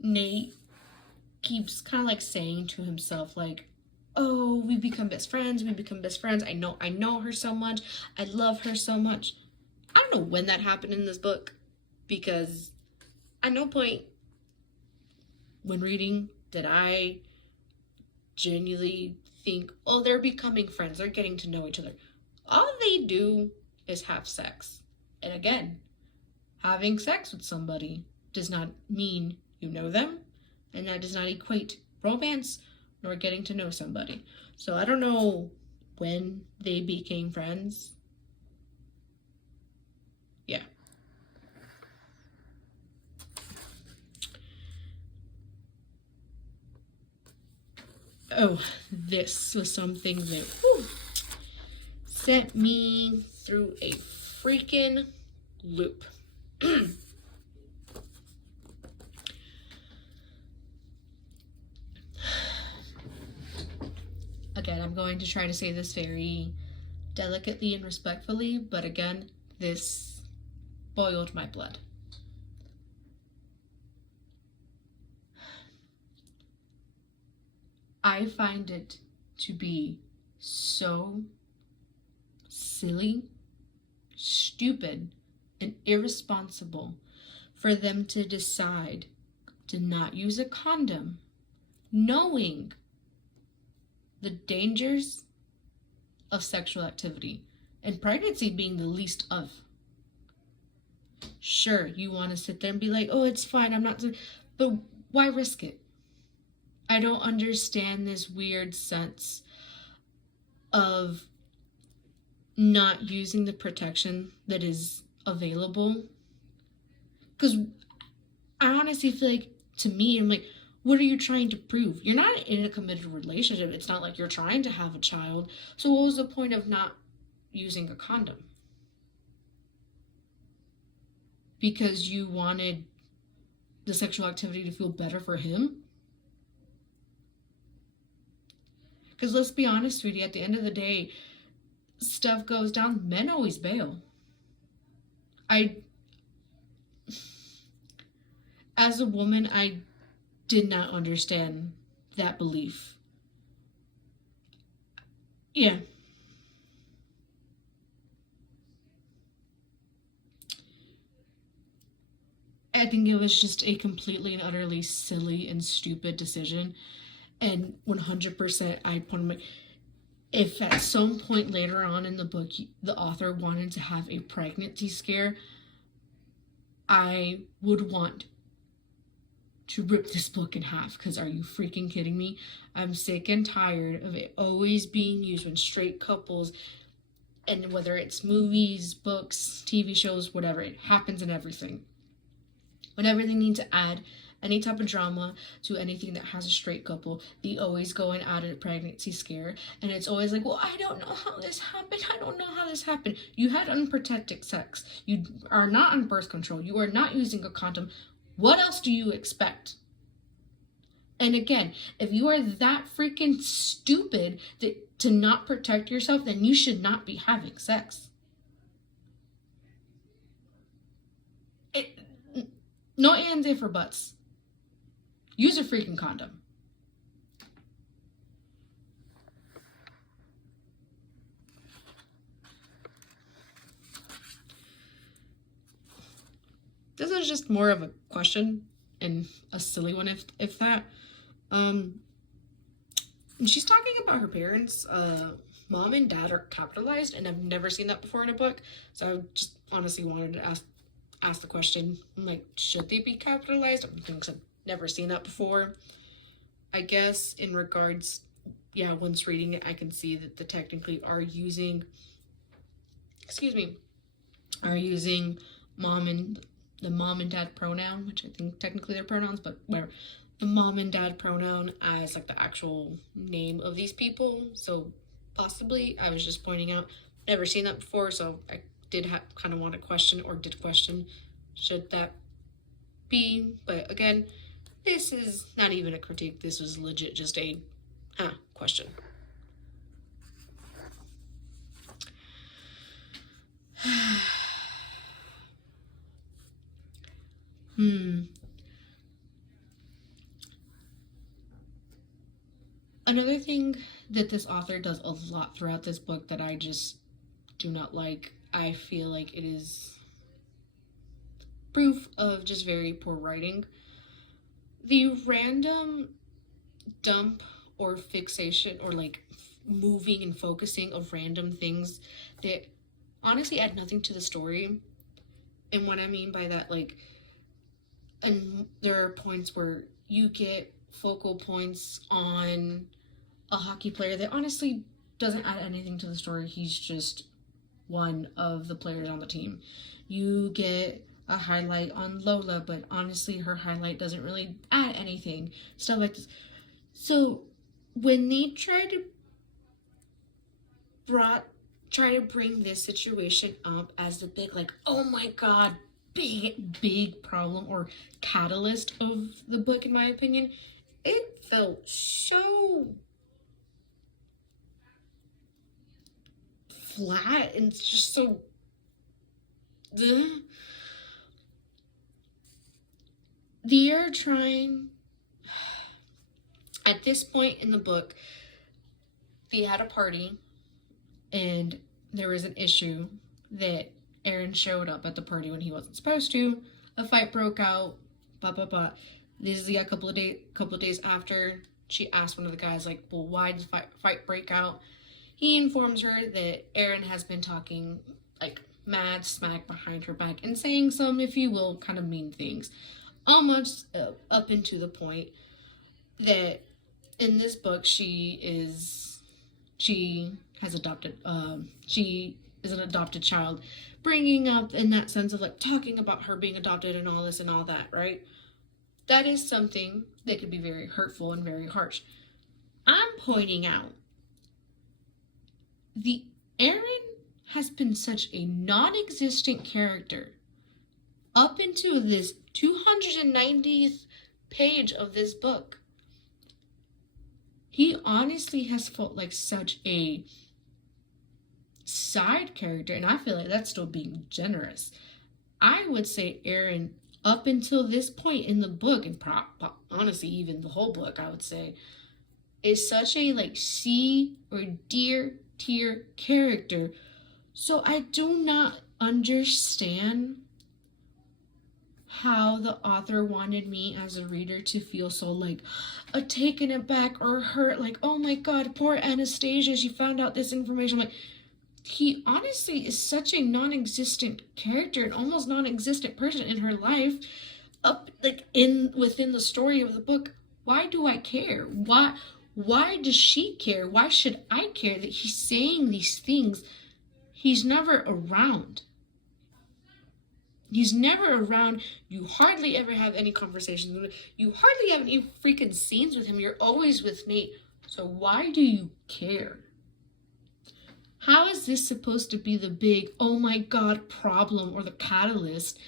Nate keeps kind of like saying to himself, like, oh, we become best friends. I know her so much. I love her so much. I don't know when that happened in this book, because at no point when reading did I genuinely think, oh, they're becoming friends. They're getting to know each other. All they do is have sex. And again, having sex with somebody does not mean you know them, and that does not equate romance nor getting to know somebody. So I don't know when they became friends. Yeah. Oh, this was something that sent me through a freaking loop. Again, I'm going to try to say this very delicately and respectfully, but again, this boiled my blood. I find it to be so silly, stupid, and irresponsible for them to decide to not use a condom, knowing the dangers of sexual activity, and pregnancy being the least of. Sure, you want to sit there and be like, oh, it's fine, I'm not, but why risk it? I don't understand this weird sense of not using the protection that is available. Because I honestly feel like, to me, I'm like, what are you trying to prove? You're not in a committed relationship. It's not like you're trying to have a child. So what was the point of not using a condom? Because you wanted the sexual activity to feel better for him? Because let's be honest, sweetie, at the end of the day, stuff goes down, men always bail. As a woman, I did not understand that belief. Yeah. I think it was just a completely and utterly silly and stupid decision. And 100% I point my, if at some point later on in the book the author wanted to have a pregnancy scare, I would want to rip this book in half, because are you freaking kidding me? I'm sick and tired of it always being used when straight couples, and whether it's movies, books, TV shows, whatever, it happens in everything. Whenever they need to add any type of drama to anything that has a straight couple, they always go and add a pregnancy scare. And it's always like, well, I don't know how this happened. I don't know how this happened. You had unprotected sex. You are not on birth control. You are not using a condom. What else do you expect? And again, if you are that freaking stupid to not protect yourself, then you should not be having sex. No ands, if, or buts. Use a freaking condom. This is just more of a question, and a silly one if that. She's talking about her parents. Mom and dad are capitalized, and I've never seen that before in a book. So I just honestly wanted to ask the question, like, should they be capitalized? I've never seen that before. I guess in regards, yeah, once reading it, I can see that they technically are using, are using the mom and dad pronoun, which I think technically they're pronouns, but whatever. The mom and dad pronoun as like the actual name of these people. So possibly, I was just pointing out, never seen that before, so I did kind of want to question, or did question, should that be? But again, this is not even a critique. This was legit just a question. Another thing that this author does a lot throughout this book that I just do not like, I feel like it is proof of just very poor writing. The random dump or fixation, or like moving and focusing of random things that honestly add nothing to the story. And what I mean by that, like, and there are points where you get focal points on a hockey player that honestly doesn't add anything to the story. He's just one of the players on the team. You get a highlight on Lola, but honestly her highlight doesn't really add anything. Stuff like this. So when they try to bring this situation up as the big, like, oh my god, big problem or catalyst of the book, in my opinion, it felt so flat and it's just so they are trying. At this point in the book, they had a party and there was an issue that Aaron showed up at the party when he wasn't supposed to. A fight broke out. This is a couple of days after. She asked one of the guys, like, well, why did the fight break out? He informs her that Aaron has been talking, like, mad smack behind her back and saying some, if you will, kind of mean things. Almost up into the point that in this book she is an adopted child, bringing up in that sense of, like, talking about her being adopted and all this and all that, right? That is something that could be very hurtful and very harsh. I'm pointing out the Aaron has been such a non-existent character up into this 290th page of this book. He honestly has felt like such a side character, and I feel like that's still being generous. I would say Aaron, up until this point in the book, and honestly even the whole book, I would say, is such a, like, C or D tier character. So I do not understand how the author wanted me as a reader to feel so, like, taken aback or hurt, like, oh my god, poor Anastasia, she found out this information. Like, he honestly is such a non-existent character, an almost non-existent person in her life, up like in within the story of the book. Why do I care? Why does she care? Why should I care that he's saying these things? He's never around. He's never around. You hardly ever have any conversations with him. You hardly have any freaking scenes with him. You're always with Nate. So why do you care? How is this supposed to be the big, oh my god, problem or the catalyst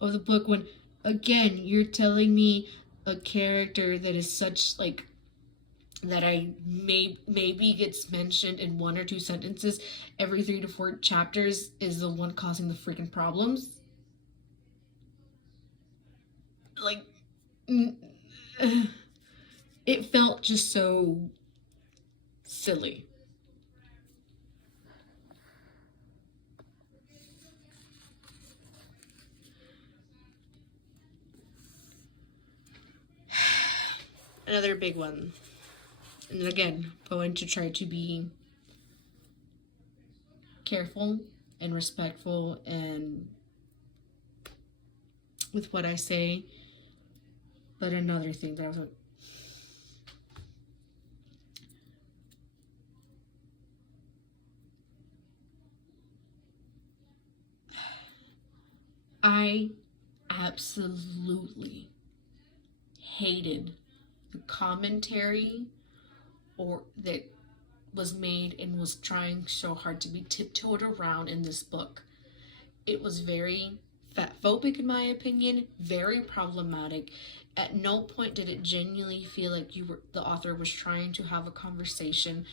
of the book when, again, you're telling me a character that is such, like, that I maybe gets mentioned in 1 or 2 sentences every 3 to 4 chapters is the one causing the freaking problems? Like, it felt just so silly. Another big one. And again, going to try to be careful and respectful and with what I say. But another thing that I was like, I absolutely hated the commentary or that was made and was trying so hard to be tiptoed around in this book. It was very fat phobic in my opinion, very problematic. At no point did it genuinely feel like the author was trying to have a conversation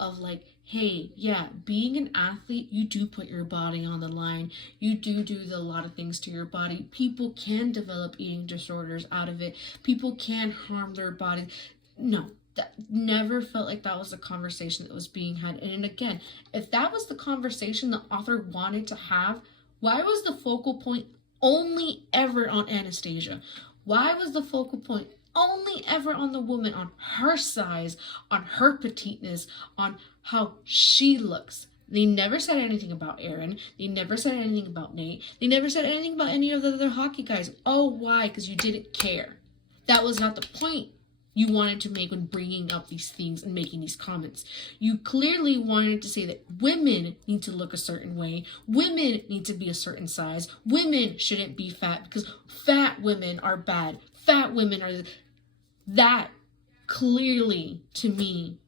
of like, hey, yeah, being an athlete, you do put your body on the line. You do a lot of things to your body. People can develop eating disorders out of it. People can harm their bodies. No, that never felt like that was the conversation that was being had. And again, if that was the conversation the author wanted to have, why was the focal point only ever on Anastasia? Why was the focal point only ever on the woman, on her size, on her petiteness, on how she looks? They never said anything about Aaron. They never said anything about Nate. They never said anything about any of the other hockey guys. Oh, why? Because you didn't care. That was not the point you wanted to make when bringing up these things and making these comments. You clearly wanted to say that women need to look a certain way. Women need to be a certain size. Women shouldn't be fat because fat women are bad. Fat women are... That clearly, to me,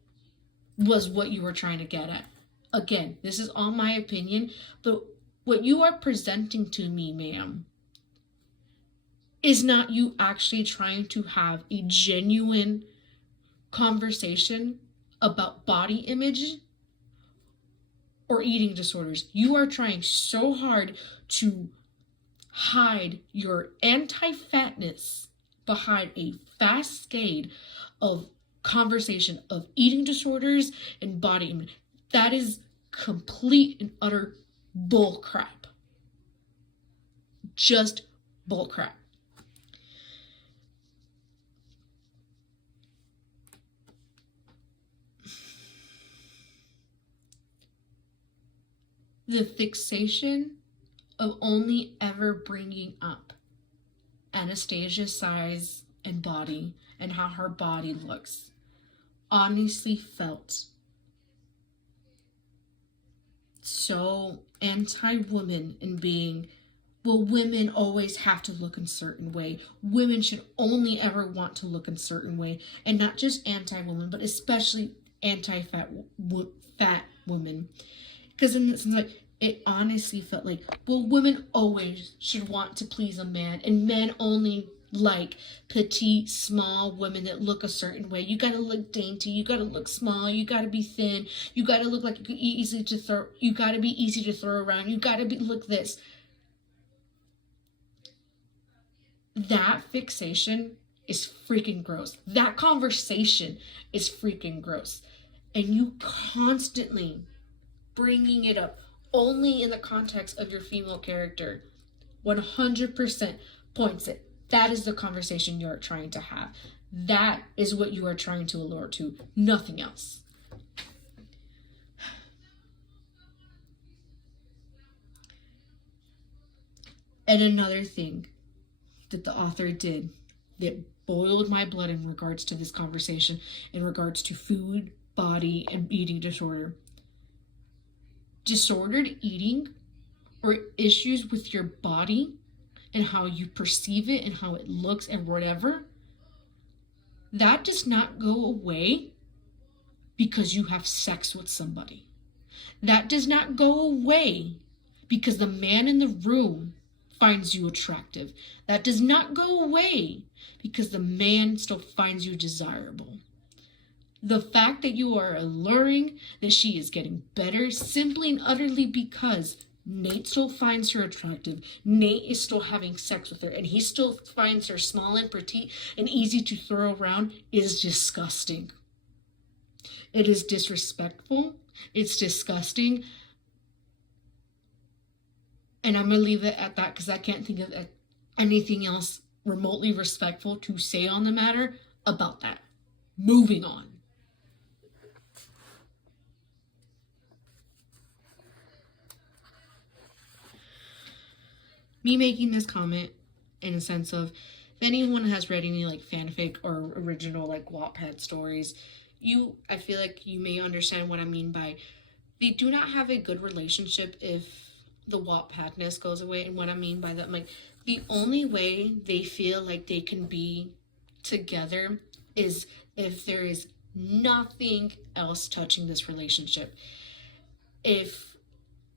was what you were trying to get at. Again, this is all my opinion, but what you are presenting to me, ma'am, is not you actually trying to have a genuine conversation about body image or eating disorders. You are trying so hard to hide your anti-fatness behind a cascade of conversation of eating disorders and body image. That is complete and utter bull crap. Just bull crap. The fixation of only ever bringing up Anastasia's size and body and how her body looks honestly felt so anti-woman in being, well, women always have to look in a certain way. Women should only ever want to look in a certain way. And not just anti-woman, but especially anti-fat fat women. Because in this, like, it honestly felt like, well, women always should want to please a man, and men only like petite, small women that look a certain way. You gotta look dainty, you gotta look small, you gotta be thin, you gotta look like you gotta be easy to throw around, you gotta look this. That fixation is freaking gross. That conversation is freaking gross. And you constantly bringing it up only in the context of your female character 100% points it. That is the conversation you're trying to have. That is what you are trying to allure to, nothing else. And another thing that the author did that boiled my blood in regards to this conversation, in regards to food, body, and eating disorder. Disordered eating or issues with your body and how you perceive it and how it looks and whatever, that does not go away because you have sex with somebody. That does not go away because the man in the room finds you attractive. That does not go away because the man still finds you desirable. The fact that you are alluring, that she is getting better simply and utterly because Nate still finds her attractive. Nate is still having sex with her, and he still finds her small and petite and easy to throw around, is disgusting. It is disrespectful. It's disgusting. And I'm going to leave it at that because I can't think of anything else remotely respectful to say on the matter about that. Moving on. Me making this comment in a sense of, if anyone has read any like fanfic or original like Wattpad stories, I feel like you may understand what I mean by they do not have a good relationship if the Wattpadness goes away. And what I mean by that, like, the only way they feel like they can be together is if there is nothing else touching this relationship. If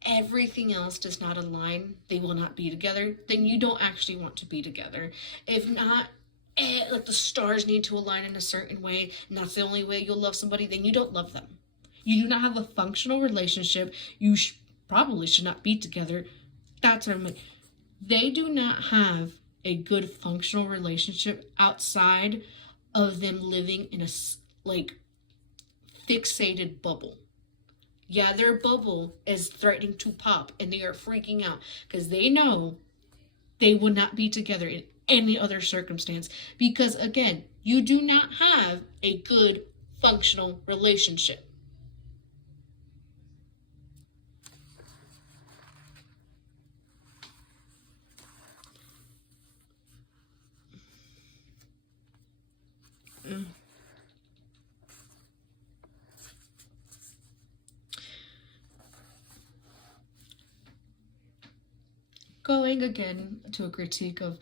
everything else does not align, they will not be together, then you don't actually want to be together. If not, like the stars need to align in a certain way, and that's the only way you'll love somebody, then you don't love them. You do not have a functional relationship. You probably should not be together. That's what I mean. They do not have a good functional relationship outside of them living in a like fixated bubble. Yeah, their bubble is threatening to pop and they are freaking out because they know they would not be together in any other circumstance because, again, you do not have a good functional relationship. Going again to a critique of,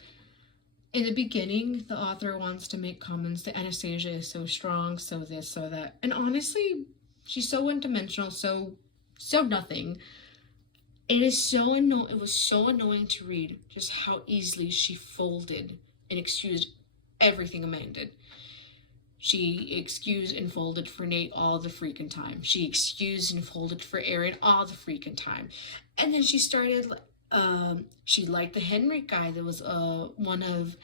in the beginning, the author wants to make comments that Anastasia is so strong, so this, so that. And honestly, she's so one-dimensional, so nothing. It was so annoying to read just how easily she folded and excused everything Amanda did. She excused and folded for Nate all the freaking time. She excused and folded for Aaron all the freaking time. And then she started, she liked the Henry guy that was one of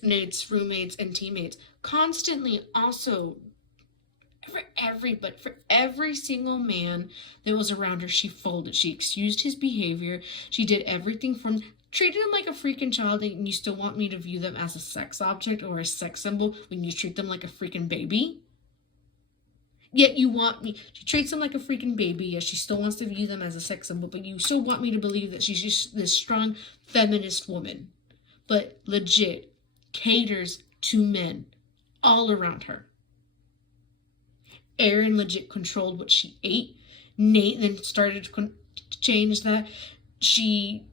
Nate's roommates and teammates. Constantly also, for every single man that was around her, she folded. She excused his behavior. She did everything from treated them like a freaking child, and you still want me to view them as a sex object or a sex symbol when you treat them like a freaking baby? Yet you want me, she treats them like a freaking baby, yet she still wants to view them as a sex symbol, but you still want me to believe that she's just this strong feminist woman. But legit, caters to men all around her. Erin legit controlled what she ate. Nate then started to change that. She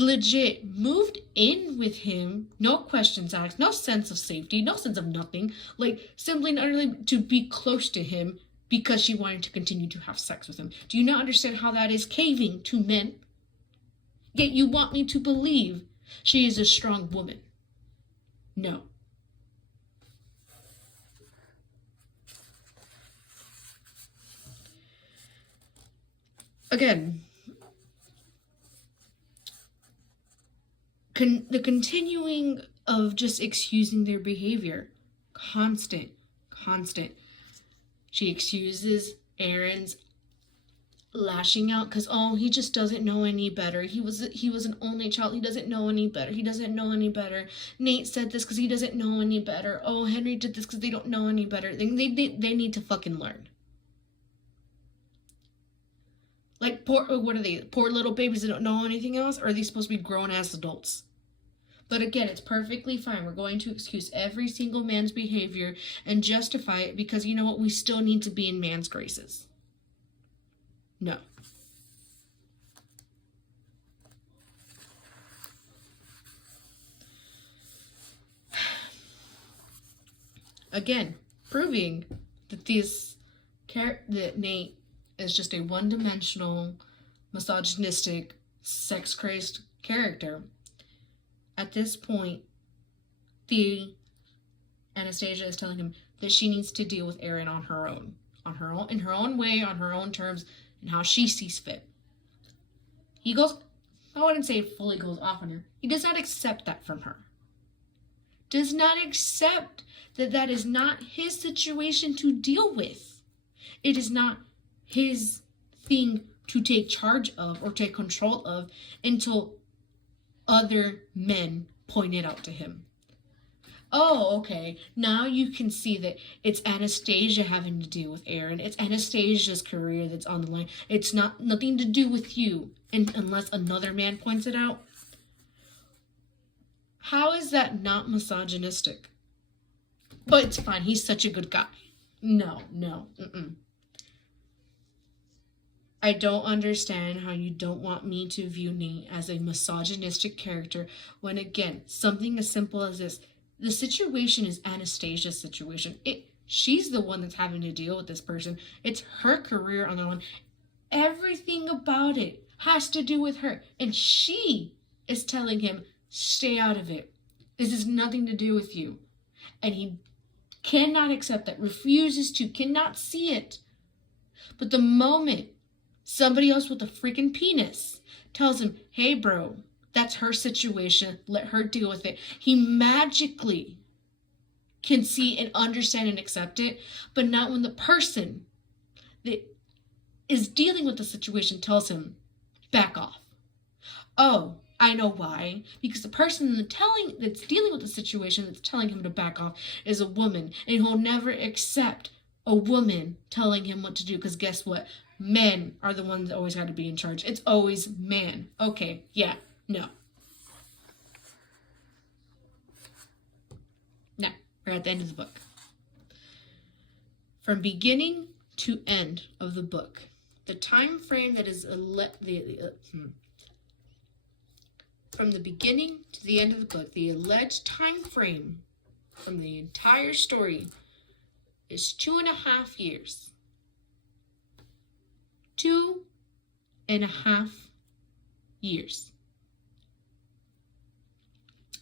legit moved in with him, no questions asked, no sense of safety, no sense of nothing, like simply and utterly to be close to him because she wanted to continue to have sex with him. Do you not understand how that is caving to men? Yet you want me to believe she is a strong woman. No. Again, the continuing of just excusing their behavior. Constant. She excuses Aaron's lashing out because, oh, he just doesn't know any better. He was an only child. He doesn't know any better. Nate said this because he doesn't know any better. Oh, Henry did this because they don't know any better. They need to fucking learn. Like, what are they? Poor little babies that don't know anything else? Or are they supposed to be grown as adults? But again, it's perfectly fine. We're going to excuse every single man's behavior and justify it because you know what? We still need to be in man's graces. No. Again, proving that that Nate is just a one-dimensional, misogynistic, sex-crazed character. At this point, Anastasia is telling him that she needs to deal with Aaron on her own, in her own way, on her own terms, and how she sees fit. He goes, I wouldn't say fully goes off on her. He does not accept that from her. Does not accept that is not his situation to deal with. It is not his thing to take charge of or take control of until other men point it out to him. Oh, okay. Now you can see that it's Anastasia having to deal with Aaron. It's Anastasia's career that's on the line. It's nothing to do with you, unless another man points it out. How is that not misogynistic? But it's fine. He's such a good guy. No. I don't understand how you don't want me to view Nate as a misogynistic character when, again, something as simple as this. The situation is Anastasia's situation. She's the one that's having to deal with this person. It's her career on the line. Everything about it has to do with her. And she is telling him, stay out of it. This has nothing to do with you. And he cannot accept that, refuses to, cannot see it. But the moment somebody else with a freaking penis tells him, hey bro, that's her situation, let her deal with it, he magically can see and understand and accept it. But not when the person that is dealing with the situation tells him, back off. Oh, I know why. Because the person that's dealing with the situation that's telling him to back off is a woman. And he'll never accept a woman telling him what to do. Because guess what? Men are the ones that always got to be in charge. It's always man. Okay, yeah, no. Now, we're at the end of the book. From beginning to end of the book, the time frame that is from the beginning to the end of the book, the alleged time frame from the entire story is 2.5 years. 2.5 years.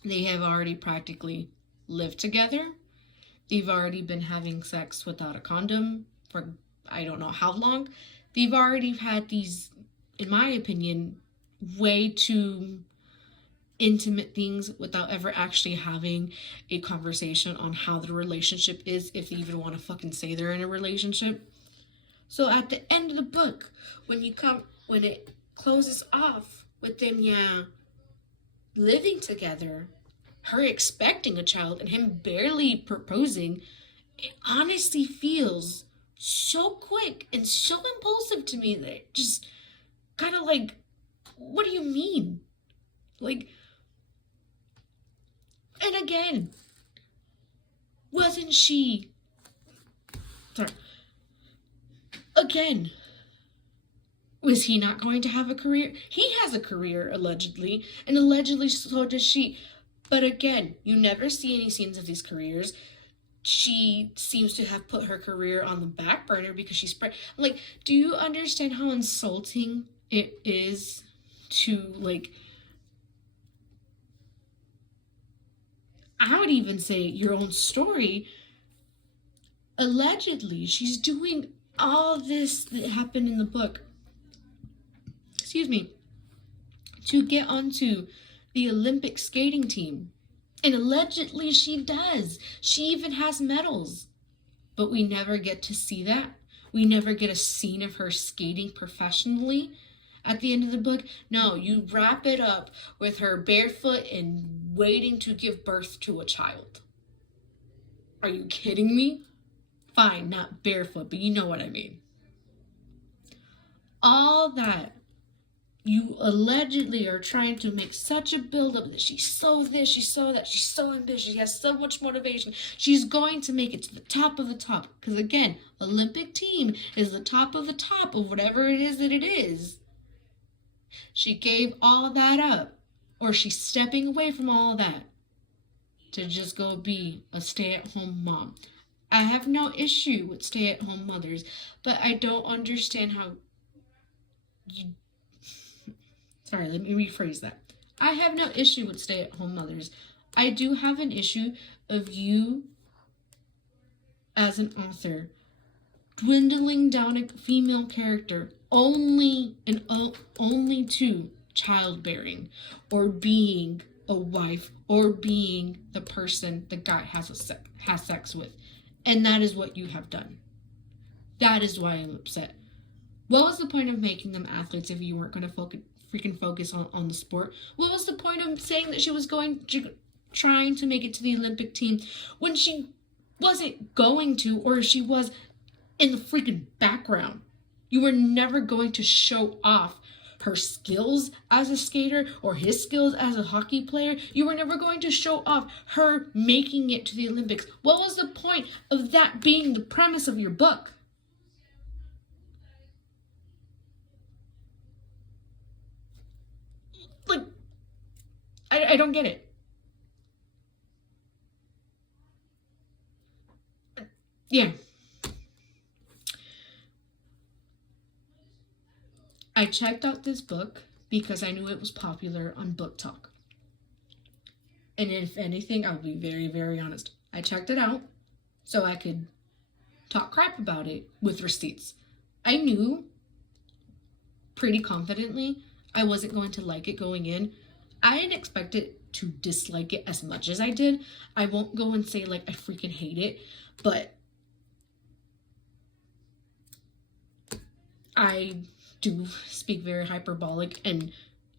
They have already practically lived together. They've already been having sex without a condom for I don't know how long. They've already had these, in my opinion, way too intimate things without ever actually having a conversation on how the relationship is, if they even want to fucking say they're in a relationship. So at the end of the book, when it closes off with them, living together, her expecting a child and him barely proposing, it honestly feels so quick and so impulsive to me that it just kind of like, what do you mean? Like, and again, wasn't she, sorry, again, was he not going to have a career? He has a career, allegedly, and allegedly so does she. But again, you never see any scenes of these careers. She seems to have put her career on the back burner because she's like, do you understand how insulting it is to, like, I would even say your own story? Allegedly, she's doing all this that happened in the book, to get onto the Olympic skating team. And allegedly she does. She even has medals. But we never get to see that. We never get a scene of her skating professionally at the end of the book. No, you wrap it up with her barefoot and waiting to give birth to a child. Are you kidding me? Fine, not barefoot, but you know what I mean. All that you allegedly are trying to make such a buildup that she's so this, she's so that, she's so ambitious, she has so much motivation. She's going to make it to the top of the top. Because again, Olympic team is the top of whatever it is that it is. She gave all that up, or she's stepping away from all of that to just go be a stay-at-home mom. I have no issue with stay-at-home mothers, but I don't understand how you. Sorry, let me rephrase that. I have no issue with stay-at-home mothers. I do have an issue of you as an author dwindling down a female character only to childbearing, or being a wife, or being the person the guy has sex with. And that is what you have done. That is why I'm upset. What was the point of making them athletes if you weren't going to freaking focus on the sport? What was the point of saying that she was trying to make it to the Olympic team when she wasn't going to, or she was in the freaking background? You were never going to show off her skills as a skater or his skills as a hockey player. You were never going to show off her making it to the Olympics. What was the point of that being the premise of your book? Like, I don't get it. Yeah. I checked out this book because I knew it was popular on Book Talk. And if anything, I'll be very, very honest. I checked it out so I could talk crap about it with receipts. I knew pretty confidently I wasn't going to like it going in. I didn't expect it to dislike it as much as I did. I won't go and say like I freaking hate it, but I do speak very hyperbolic, and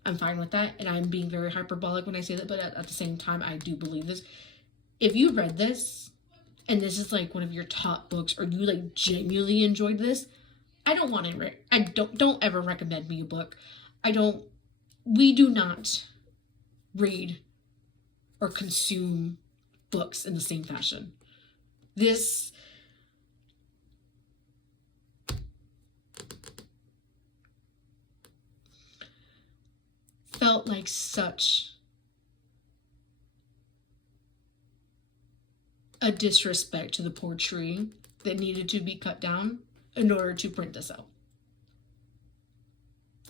I'm fine with that, and I'm being very hyperbolic when I say that, but at the same time, I do believe this. If you read this, and this is like one of your top books, or you like genuinely enjoyed this, I don't want to, I don't ever recommend me a book. We do not read or consume books in the same fashion. This felt like such a disrespect to the poor tree that needed to be cut down in order to print this out.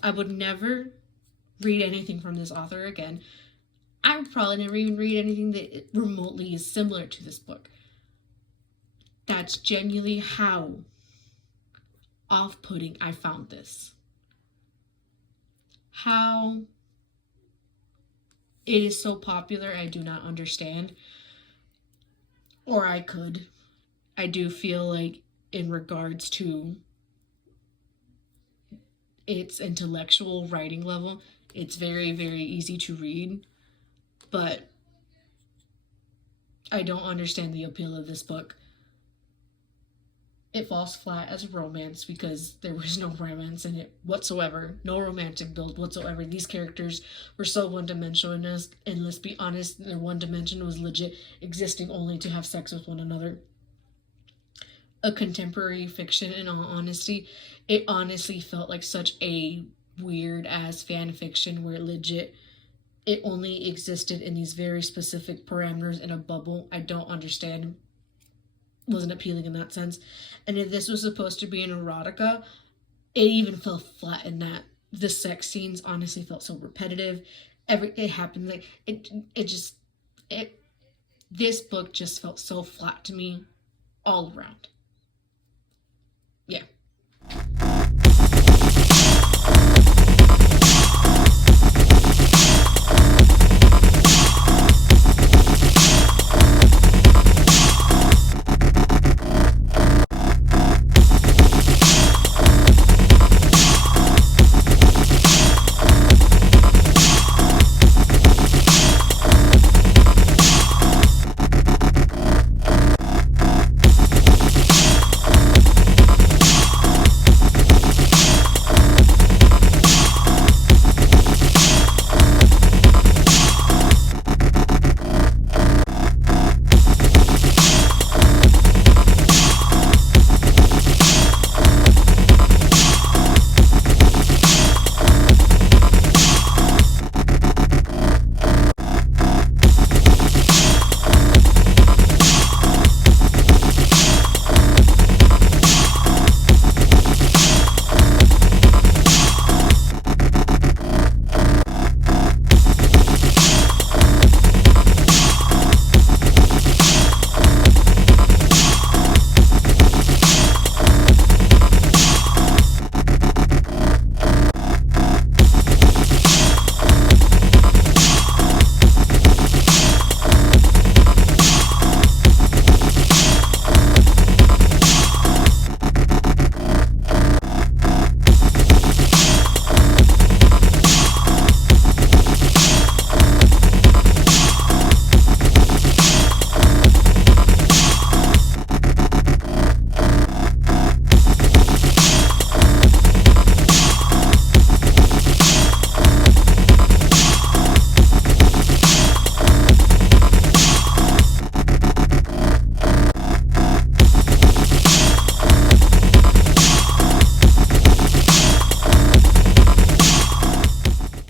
I would never read anything from this author again. I would probably never even read anything that remotely is similar to this book. That's genuinely how off-putting I found this. How it is so popular, I do not understand. Or I could. I do feel like in regards to its intellectual writing level, it's very, very easy to read. But I don't understand the appeal of this book. It falls flat as a romance because there was no romance in it whatsoever. No romantic build whatsoever. These characters were so one-dimensional, and let's be honest, their one dimension was legit existing only to have sex with one another. A contemporary fiction, in all honesty, it honestly felt like such a weird-ass fan fiction where legit it only existed in these very specific parameters in a bubble. I don't understand. Wasn't appealing in that sense. And if this was supposed to be an erotica, it even fell flat in that. The sex scenes honestly felt so repetitive. It happened like this book just felt so flat to me all around.